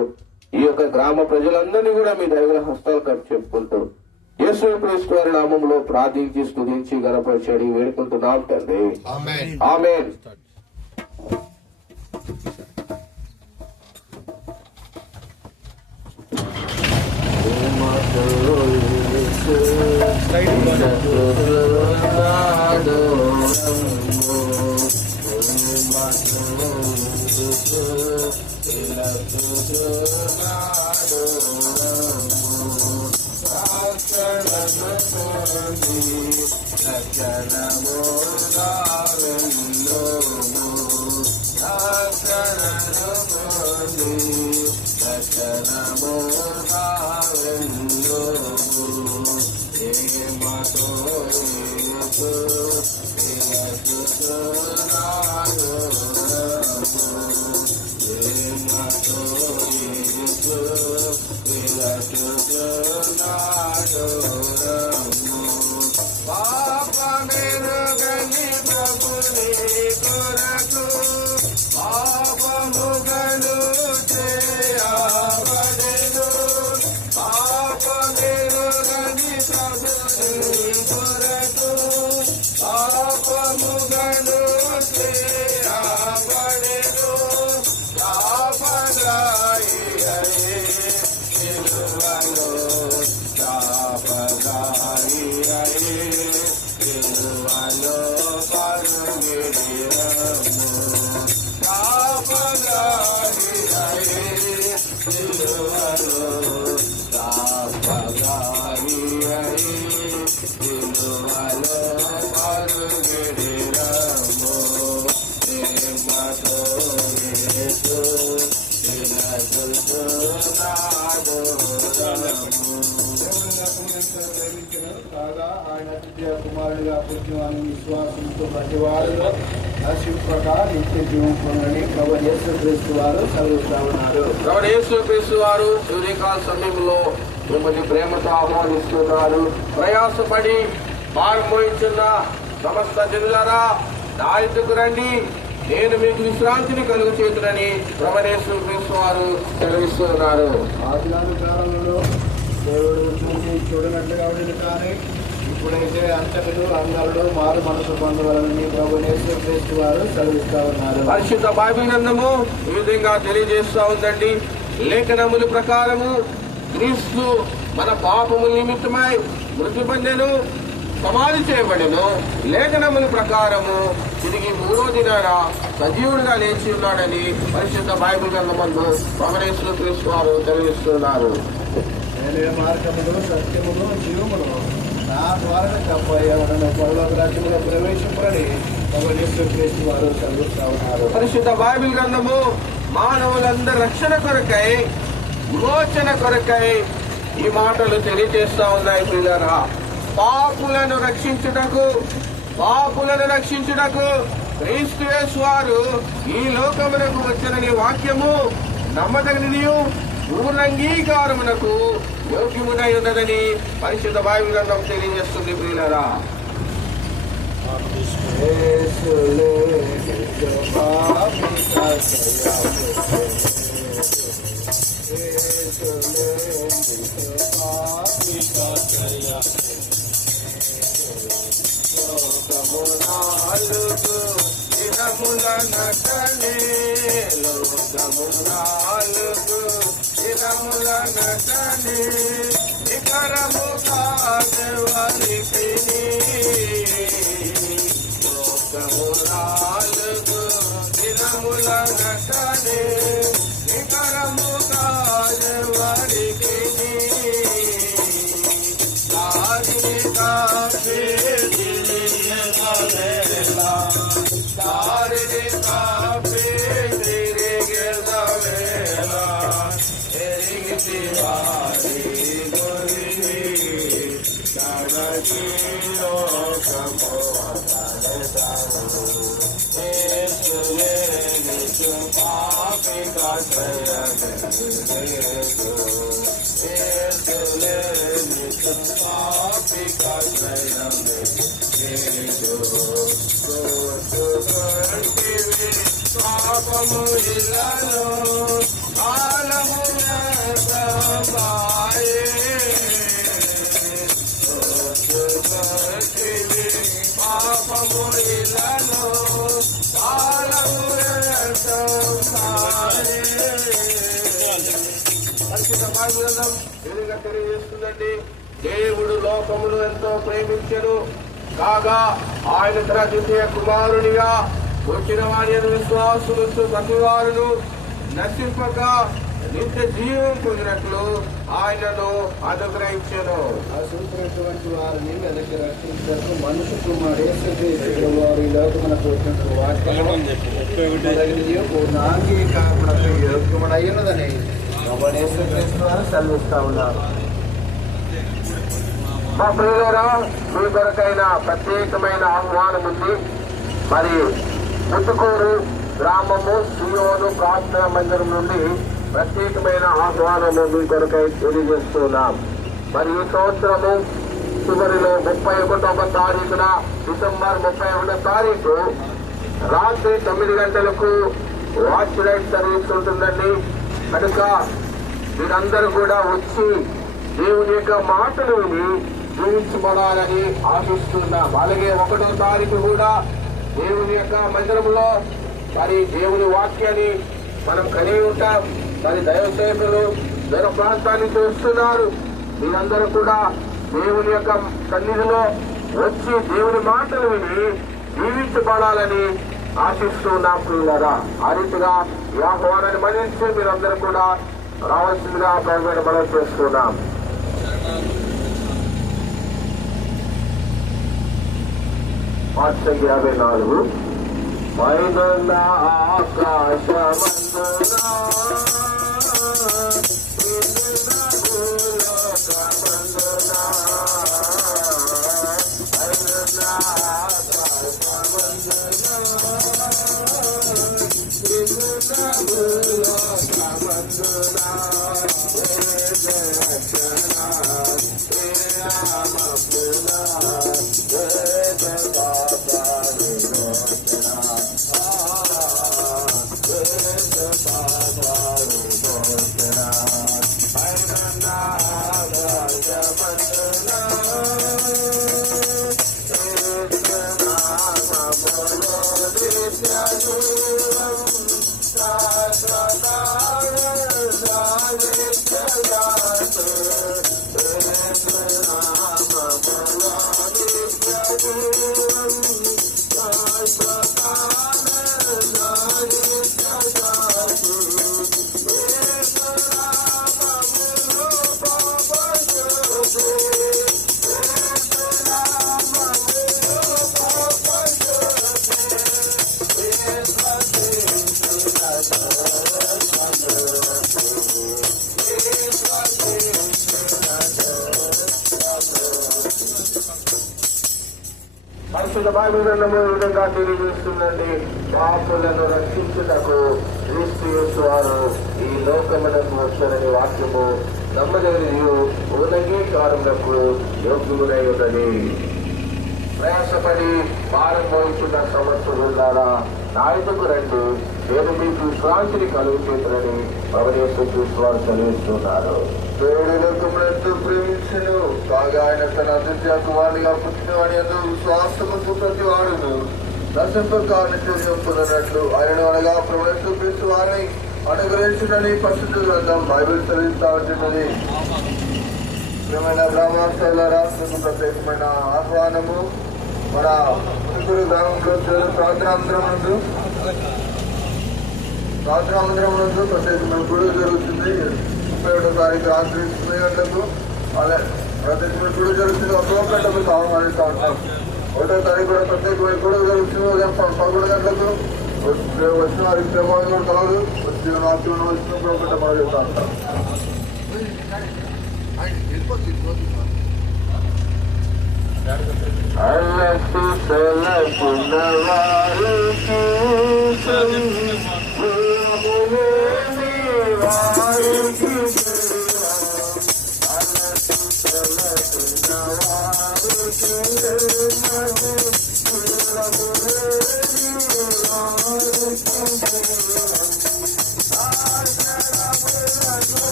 ఈ యొక్క గ్రామ ప్రజలందరినీ కూడా మీ దైవ హస్తాలు కప్పు చెప్పుకుంటూ యేసుక్రీస్తు వారి నామములో ప్రార్థించి స్తుతించి గణపరిచడి వేడుకుంటున్నాం తండ్రి. ఆమేన్. కుమారుడిగా పుట్టిన విశ్వాసంతో ప్రతి వారిలో నశింపక నిత్య జీవం పొందని ప్రభు యేసుక్రీస్తు వారు చదువుతా ఉన్నారు. ప్రభు యేసుక్రీస్తు వారు ఉదయకాల సమయంలో మిమ్మల్ని ప్రేమతో ఆహ్వానిస్తున్నారు. ప్రయాసపడి భారం మోయించున్న సమస్త జనులారా నా ఎద్దుకు రండి, నేను మీకు విశ్రాంతిని కలుగు చేతులని ప్రభువైన క్రీస్తు వారు సెలవిస్తున్నారు. ఆదికాండ కాలంలో దేవుడు చూసి చూడనట్లుగా ఉండేది, కానీ ఇప్పుడైతే అంతకులు అంగాలు మారు మనసు పొందవాలని ప్రభువైన యేసుక్రీస్తు వారు సెలవిస్తా ఉన్నారు. పరిశుద్ధ బైబిల్ గ్రంథము ఈ విధంగా తెలియజేస్తా ఉందండి. లేఖనముల ప్రకారము క్రీస్తు మన పాపముల నిమిత్తమై మృతి పొందెను, సమాధి చేయబడెను. లేఖనముల ప్రకారము తిరిగి 3వ దినాన సజీవుడిగా లేచి ఉన్నాడని పరిశుద్ధ బైబిల్ గ్రంథమందు ప్రభువైన యేసుక్రీస్తు వారు తెలియజేస్తున్నారు. నేనే మార్గములు సత్యములు జీవములు, నా ద్వారా తప్ప ఎవరైనా పరలోక రాజ్యములో ప్రవేశింపని ప్రభువైన యేసుక్రీస్తు వారు సెలవిస్తా ఉన్నారు. పరిశుద్ధ బైబిల్ గ్రంథము మానవులందరి రక్షణ కొరకై, విమోచన కొరకై ఈ మాటలు తెలియజేస్తా ఉన్నాయి. ప్రియులారా, పాపులను రక్షించుటకు క్రీస్తు యేసు వారు ఈ లోకమునకు వచ్చినని వాక్యము నమ్మదగినదియు పూర్ణంగీకారమునకు యోగ్యమునై ఉన్నదని పరిశుద్ధ బైబిల్ గ్రంథం తెలియజేస్తుంది. ప్రియులారా, ఇకరము కాదవరికి లోకమునాలుగు దినముల నటనే, ఇకరము కాదవరికి దారిని కాపే దారిని కాపే తిరిగెదవేళ ఎరిగి వారి గురి కడగి లోకము పాపము ఇల్లను కాలము పాపము ఇల్లను కాలము ఎదురుగా తెలియజేస్తుందండి. దేవుడు లోకములు ఎంతో ప్రేమించెను కాగా ఆయన తన ద్వితీయ కుమారునిగా వచ్చిన వారి విశ్వాసులు ప్రతి వారును నశింపక నిత్య జీవం పొందినట్లు ఆయనను అనుగ్రహించెను. అసూచినటువంటి వారిని వెనక్కి రక్షించడానికి మనుషు కుమారుడు యేసుక్రీస్తు వారు ఈ లోకమునకు వచ్చినటువంటి వాక్యము పూర్ణాంగీకారమునకు యోగ్యమునైనదని ప్రభువైన యేసుక్రీస్తు వారు సెలవిస్తా ఉన్నారు. మా ప్రియులారా, మీ కొరకైన ప్రత్యేకమైన ఆహ్వానం ఉంది. మరి ముత్తుకూరు గ్రామము సియోను ప్రార్థనా మందిరం నుండి ప్రత్యేకమైన ఆహ్వానము మీ కొరకై తెలియజేస్తున్నాం. మరి ఈ సంవత్సరము చివరిలో 31వ తారీఖున డిసెంబర్ 31వ తారీఖు రాత్రి 9 గంటలకు వాచ్ లైట్ సర్వీస్ ఉంటుందండి. కనుక మీరందరూ కూడా వచ్చి దేవుని యొక్క మాటలు విని జీవించబడాలని ఆశిస్తున్నాం. అలాగే 1వ తారీఖు కూడా దేవుని యొక్క మందిరంలో మరి దేవుని వాక్యాన్ని మనం కలిగి ఉంటాం. మరి దైవ సేవకులు దూర ప్రాంతాన్ని చూస్తున్నారు. మీరందరూ కూడా దేవుని యొక్క సన్నిధిలో వచ్చి దేవుని మాటలు విని జీవించబడాలని ఆశిస్తున్నాం. ప్రియులారా, ఆ రీతిగా ఈ ఆహ్వానాన్ని మన్నించి మీరందరూ కూడా రావాల్సిందిగా ప్రభువుని మనం చేస్తున్నాం. వాక్యం 54 పైనున్న ఆకాశమందున పరిశుద్ధ బైబిల్ గ్రంథము ఈ విధంగా తెలియజేస్తుందండి. పాపులను రక్షించుటకు క్రీస్తు యేసు వారు ఈ లోకమునకు వచ్చారని వాక్యము నమ్మదగినది, ఉదగీకారములకు యోగ్యుడై ఉన్నది. ప్రయాసపడి భారం పోయించున్న సమర్థులారా నా యొద్దకు రండి, నేను మీకు విశ్రాంతిని కలుగు చేతులని వారు చదివిస్తున్నారు. దేవుడు లోకమునందు ప్రేమించును కాగా ఆయన తన అతిథ్య కుమారునిగా పుట్టినవాడి యందు విశ్వాసముందు ప్రతి వాడును నశింపకారణట్లు ఆయనను అనగా ప్రభువును చూపించు వారిని అనుగ్రహించునని పరిశుద్ధ గ్రంథం బైబిల్ చదివిస్తా ఉంటున్నది. ప్రియమైన బ్రాహ్మణులారా, మీకు ప్రత్యేకమైన ఆహ్వానము. మన మునుగురు గ్రామంలో ప్రార్థనామందిరమునందు ప్రత్యేకమైన గుడి జరుగుతుంది. 31వ తారీఖు రాత్రి 9 గంటలకు అలా ప్రత్యేకమైన గుడి జరుగుతుంది. 1 గంటలకు ఆహ్వానిస్తూ ఉంటాం. 1వ తారీఖు కూడా ప్రత్యేకమైన గుడి జరుగుతుంది. ఉదయం 11 గంటలకు వచ్చిన వారికి ప్రమాదం కూడా కలదు. వచ్చిన వాక్యం వచ్చినప్పుడు ఒకటి మొదలుస్తూ ఉంటాం. అల్లసి తలపున వారికి వారికి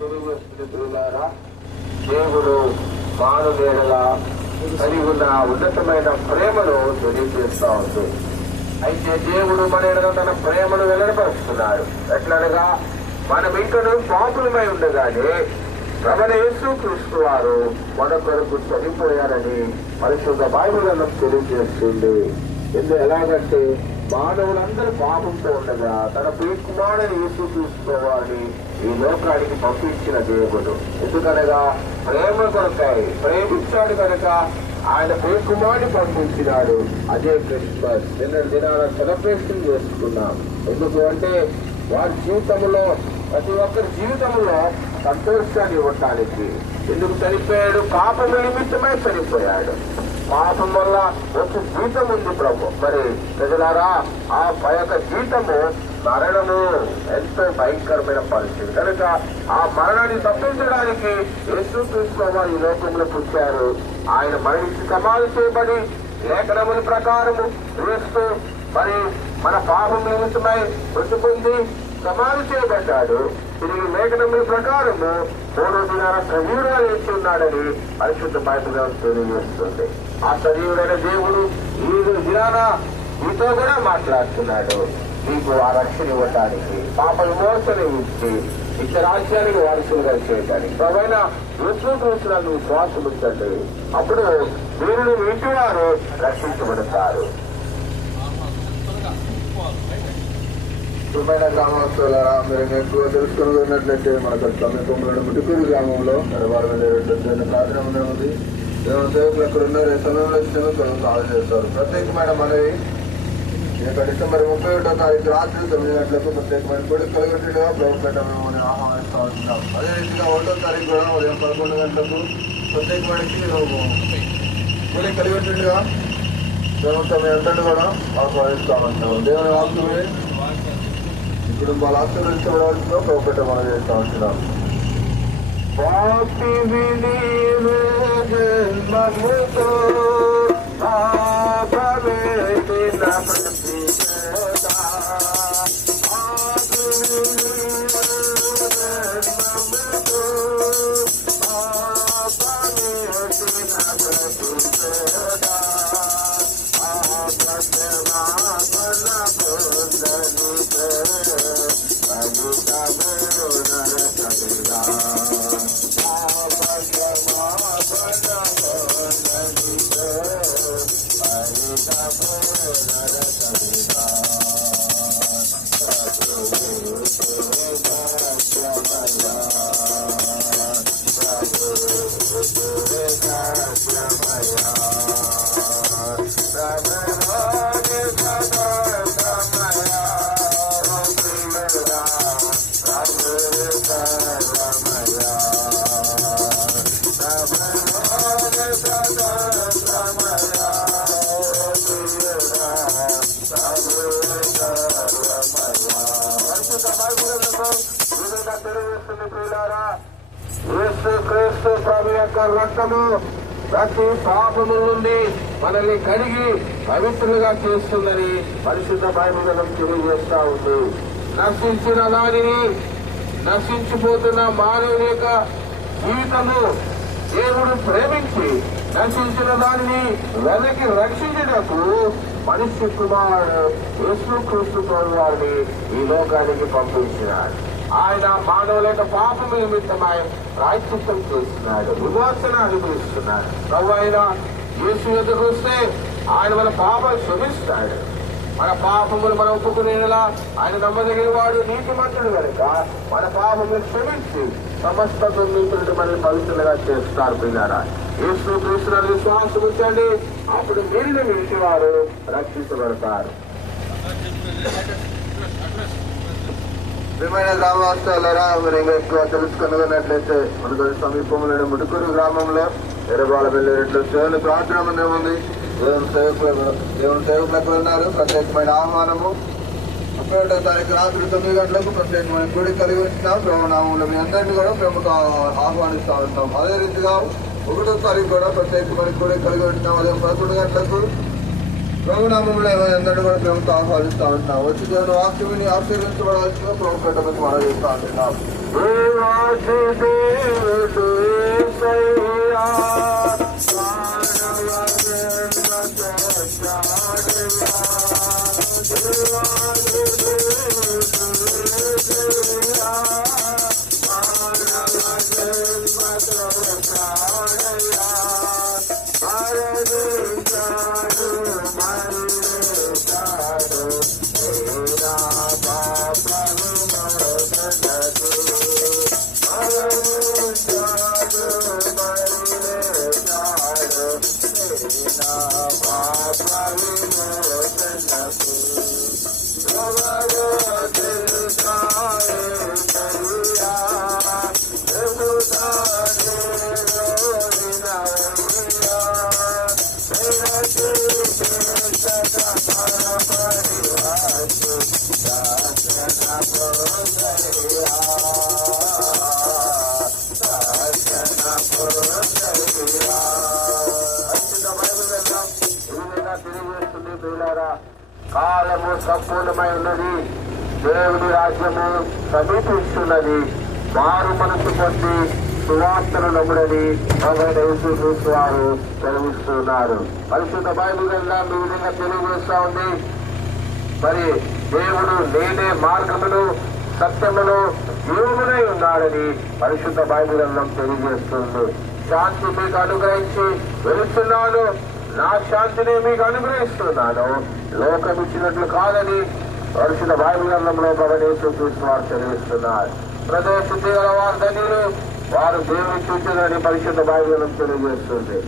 అల్లసి తలపున దేవుడు మానవుల కలిగి ఉన్న ఉన్నతమైన ప్రేమను తెలియజేస్తా ఉంది. అయితే దేవుడు మన ఎడల తన ప్రేమను వెల్లడిపరుస్తున్నాడు. ఎట్లనగా మనం ఇంకను పాపులమై ఉండగానే ప్రభువైన యేసుక్రీస్తు వారు మన కొరకు చనిపోయారని పరిశుద్ధ బైబిల్ గ్రంథం తెలియజేస్తుంది. ఎలాగంటే మానవులందరూ పాపంతో ఉండగా తన ప్రియకుమారుని యేసుక్రీస్తు వారిని ఈ లోకానికి పంపించిన దేవుడు. ఎందుకనగా ప్రేమ కొరకాయి ప్రేమించాడు కనుక ఆయన ప్రియకుమారుని పంపించినాడు. అదే క్రిస్మస్ నిన్నటి దినాల సెలబ్రేషన్ చేసుకున్నాం. ఎందుకు అంటే వారి జీవితంలో ప్రతి ఒక్కరి జీవితంలో సంతోషాన్ని ఇవ్వటానికి. ఎందుకు చనిపోయాడు? పాపం నిమిత్తమై చనిపోయాడు. పాపం వల్ల ఒక జీతం ఉంది ప్రభు. మరి ప్రజలారా, ఆ యొక్క జీతము మరణము. ఎంతో భయంకరమైన పరిస్థితి కనుక ఆ మరణాన్ని తప్పించడానికి యేసుక్రీస్తు వారు ఈ లోకంలో పుట్టారు. ఆయన మరణించి సమాధి చేయబడి లేఖనముల ప్రకారము క్రీస్తు మరి మన పాపం నిమిత్తమై మృతి పొంది సమాధి చేయబడ్డాడు. తిరిగి లేఖనముల ప్రకారము 3వ దినాన సజీవుడుగా లేచి ఉన్నాడని పరిశుద్ధ బైబిల్ తెలియజేస్తుంది. ఆ సజీవుడైన దేవుడు ఈ దినాన మీతో కూడా మాట్లాడుతున్నాడు. మీకు ఆ రక్షణ ఇవ్వటానికి, పాప విమోచన ఇచ్చి ఇతర రాజ్యానికి వారసులుగా చేయడానికి ప్రభువైన యేసుక్రీస్తును విశ్వాసం ఉంచండి. అప్పుడు వీరుని ఇంటి వారు రక్షించబడతారు. సుమైన గ్రామస్తులారా, మీరు ఎక్కువ తెలుసుకున్నట్లయితే మనకు సమీపంలో ముటుకూరు గ్రామంలో ప్రార్థన ఉంది. దేవుడు అక్కడ ఉన్నారు. సమయంలో వచ్చిన కాల్ చేస్తారు. ప్రత్యేకమైన మనవి డిసెంబర్ 31వ తారీఖు రాత్రి 9 గంటలకు ప్రత్యేకమైన గుడి కలిగొట్టుగా ప్రభుత్వం ఆహ్వానిస్తూ ఉంటున్నాం. అదే రీతిగా 1వ తారీఖు కూడా ఉదయం 11 గంటలకు ప్రత్యేకమైన గుడి కలిగొట్టుగా ప్రభుత్వం అందరినీ కూడా ఆహ్వానిస్తూ ఉంటాం. దేవుని వాక్యమే ఇప్పుడు వాళ్ళ ఆశీర్వదించబడాల్సిందో ప్రభుత్వం మనం చేస్తూ ఉంటున్నాం. Bye. తెలియజేస్తుంది ప్రియులారా. యేసు క్రీస్తు ప్రభు యొక్క రక్తము ప్రతి పాపము నుండి మనల్ని కడిగి పవిత్రులుగా చేస్తుందని పరిశుద్ధ బైబిల్ గ్రంథం తెలియజేస్తా ఉంది. నశించిన దానిని, నశించిపోతున్న మానవుని యొక్క జీవితము దేవుడు ప్రేమించి నశించిన దానిని వెనక్కి రక్షించినప్పుడు మనిషి కుమారుడు యేసు క్రీస్తు వారిని ఈ లోకానికి పంపించినాడు. ఆయన మానవుల యొక్క పాపము నిమిత్తమై ప్రాయశ్చిత్తం చేస్తున్నాడు, విమోచన అనుభవిస్తున్నాడు. ప్రభు అయిన యేసు ఎదురు వస్తే ఆయన మన పాపాలు క్షమిస్తాడు. మన పాపములు మనం ఒప్పుకునేలా ఆయన నమ్మదగిన వాడు, నీతిమంతుడు కనుక మన పాపములు క్షమించి సమస్త దుర్నీతులను మనల్ని పవిత్రులుగా చేస్తారు. పిల్లారా, యేసు క్రీస్తును విశ్వాసం ఉంచండి, అప్పుడు మిగిలిన ఇంటి వారు రక్షించబడతారు. ప్రియమైన గ్రామవాసులారా, మరి ఇంకా ఎక్కువ తెలుసుకున్నట్లయితే మనకు సమీపంలోని ముడుకూరు గ్రామంలో ఎర్రబాల వెళ్ళేట్లు దేవుని ప్రార్థన మందిరం ఉంది. దేవుని సేవకులకు ఉన్నారు. ప్రత్యేకమైన ఆహ్వానము 31వ తారీఖు రాత్రి 9 గంటలకు ప్రత్యేకమైన గుడి కలిగి ఉంటున్నాం. ప్రభునామంలో మీ అందరినీ కూడా ప్రేమతో ఆహ్వానిస్తూ ఉంటాం. అదే రీతిగా 1వ తారీఖు కూడా ప్రత్యేకమైన గుడి కలిగి ఉంటున్నాం. అదే 11 గంటలకు ప్రభునామంలో అందరినీ కూడా ప్రేమతో ఆహ్వానిస్తూ ఉంటున్నాం. వచ్చి దేవుని వాక్యమిని ఆశీర్వించబడాల్సిందిగా ప్రభు పెట్టమని మనం చేస్తూ ఉంటున్నాం. కాలము సంపూర్ణమై ఉన్నది, దేవుని రాజ్యము సమీపిస్తున్నది, వారు మనసు పొంది సువార్తను నమ్ముడని యేసు వారు సెలవిస్తున్నారు. పరిశుద్ధ బైబిల్ గ్రంథం ఈ విధంగా తెలియజేస్తా ఉంది. మరి దేవుడు నేనే మార్గమును, సత్యమును, జీవమునై ఉన్నాడని పరిశుద్ధ బైబిల్ గ్రంథం తెలియజేస్తుంది. శాంతి మీకు అనుగ్రహించి వెళుతున్నాను, నా శాంతిని మీకు అనుగ్రహిస్తున్నాను, లోకం ఇచ్చినట్లు కాదని పరిశుద్ధ బైబిల్ గ్రంథంలో యేసు వారు తెలియజేస్తున్నారు. ప్రదేశుద్ధి గల వారు ధన్యులు, వారు దేవుని చూచుదని పరిశుద్ధ బైబిల్ గ్రంథం తెలియజేస్తుంది.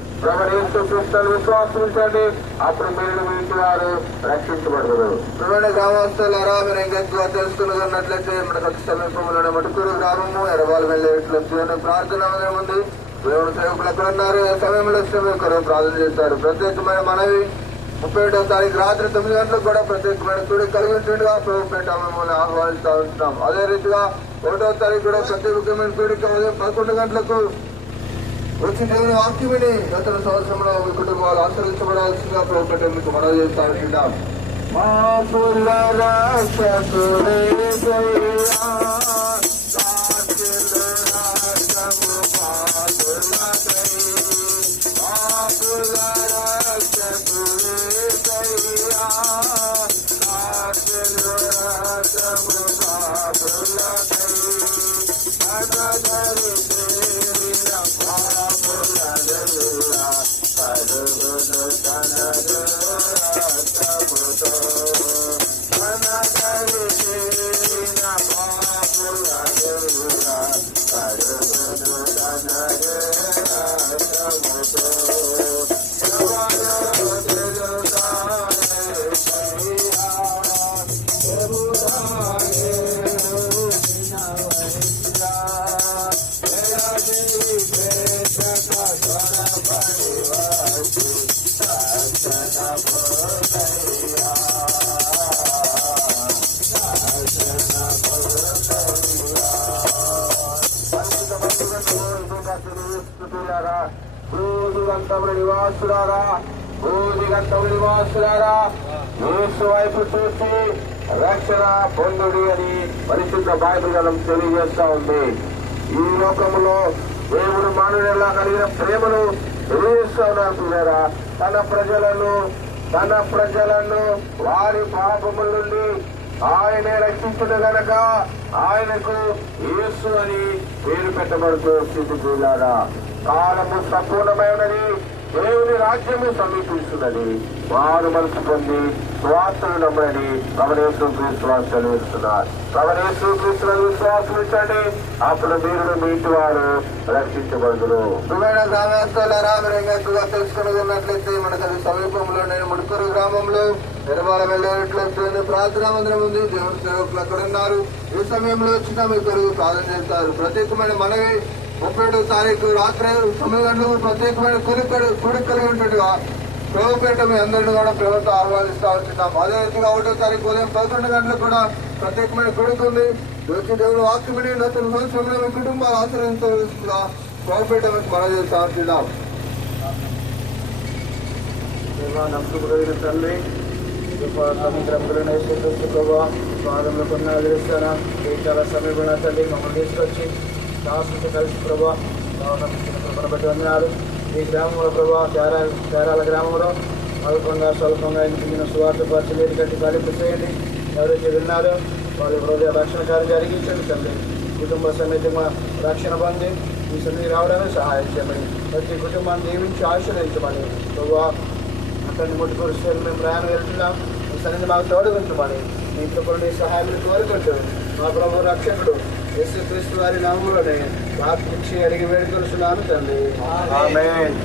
యేసు క్రీస్తును విశ్వాసించండి, అప్పుడు మీరు ఇంటి వారు రక్షించబడరు. ప్రియమైన గ్రామస్తులారా, మీరు ఇంకా ఎక్కువ తెలుసుకున్నట్లయితే మనకు సమీపంలోని ముడుకూరు గ్రామము ఎర్రబాల వెళ్ళేట్లు దేవుని ప్రార్థన మందిరం ఉంది. దేవుని సేవకులు ఎక్కడ ఉన్నారు? ఏ సమయంలో సేవకులు ప్రార్థన చేస్తారు. ప్రత్యేకమైన మనవి 31వ తారీఖు రాత్రి 9 గంటలకు కూడా ప్రత్యేకమైన గుడి కలిగి ఉంటుండగా ప్రభుపేట మిమ్మల్ని ఆహ్వానిస్తూ ఉంటున్నాం. అదే రీతిగా 1వ తారీఖు కూడా ప్రత్యేకమైన గుడికి ఉదయం 11 గంటలకు వచ్చి దేవుని వాక్యమిని గత సంవత్సరంలో మీ కుటుంబాలు ఆచరించబడాల్సిందిగా ప్రభుపేట మీకు మనవి చేస్తూ ఉంటున్నాం. గంటముల నివాసులారా, భూమి గంటముల నివాసులారా, యేసు వైపు చూసి రక్షణ పొందుడి అని పరిశుద్ధ బైబిల్ గ్రంథం తెలియజేస్తా ఉంది. ఈ లోకంలో దేవుడు మానవునిలా కలిగిన ప్రేమను తెలియజేస్తా ఉన్నారు పిల్లరా. తన ప్రజలను వారి పాపముల నుండి ఆయనే రక్షించిన గనక ఆయనకు యేసు అని పేరు పెట్టబడుతూ స్థితిలారా. కాలము సంపూర్ణమైనది, దేవుని రాజ్యము సమీపిస్తున్నది. వారు మనసు పొంది స్వార్థను నమ్మని ప్రవణేశ్వర క్రీస్తువారు చదివిస్తున్నారు. ప్రవణేశ్వర క్రీస్తులను విశ్వాసం ఉంచండి, అప్పుడు మీరు మీటి వారు రక్షించబడుదురు. గ్రామస్తులారా, మీరు ఎక్కువగా తెలుసుకున్నట్లయితే మనకు అది సమీపంలో నేను ముడుకూరు గ్రామంలో నిర్మాణం వెళ్ళేట్లయితే ప్రార్థనా మందిరం ఉంది. దేవుని సేవకులు అక్కడ ఉన్నారు. ఈ సమయంలో వచ్చినా మీ కొరకు ప్రార్థన చేస్తారు. ప్రత్యేకమైన మనవి 31వ తారీఖు రాత్రి 9 గంటలకు ప్రత్యేకమైన కూడిక కలిగి ఉంటుండగా ప్రభుపేట మీ అందరినీ కూడా ప్రభుత్వం ఆహ్వానిస్తా వచ్చినాం. అదే రీతిగా 1వ తారీఖు ఉదయం 11 గంటలకు కూడా ప్రత్యేకమైన కూడిక ఉంది. వచ్చి దేవుడు వాక్యమని నూతన సంవత్సరంలో మీ కుటుంబాలు ఆశ్రయించవలసిందిగా ప్రభుపేట మీకు మనం చేస్తా వచ్చినాం. నమ్మకం కలిగిన తండ్రి, సముద్రం ప్రభావ పాదంలో కొన్న ఎదురుస్తాను. చాలా సమీపంగా తండ్రి మమ్మల్ని తీసుకొచ్చి దాసులతో కలిసి ప్రభావ కృపను బట్టి వందనాలు. ఈ గ్రామంలో ప్రభావ చారాల గ్రామంలో స్వల్పంగా ఇంటికి స్వార్థ పరిచయం కట్టి ఫలింపు చేయండి. ఎవరైతే విన్నారో వాళ్ళ హృదయ రక్షణ కార్యం జరిగించండి తండ్రి. కుటుంబ సమేతంగా రక్షణ పొంది ఈ సన్నిధి రావడానికి సహాయం చేయమని, ప్రతి కుటుంబాన్ని దీవించి ఆశీర్వదించమని ప్రభావ అక్కడిని ముట్టుకొరిస్తే మేము ప్రయాణం వెళ్తున్నాం. ఈ సన్నిధి మాకు తోడుకుంటామని మీ కృపను సహాయాన్ని కోరుకుంటూ మా ప్రభు రక్షకుడు యేసుక్రీస్తు వారి నామములోనే ప్రార్థించి అడిగి వేడుకొలుస్తున్నాను తండ్రి. ఆమేన్.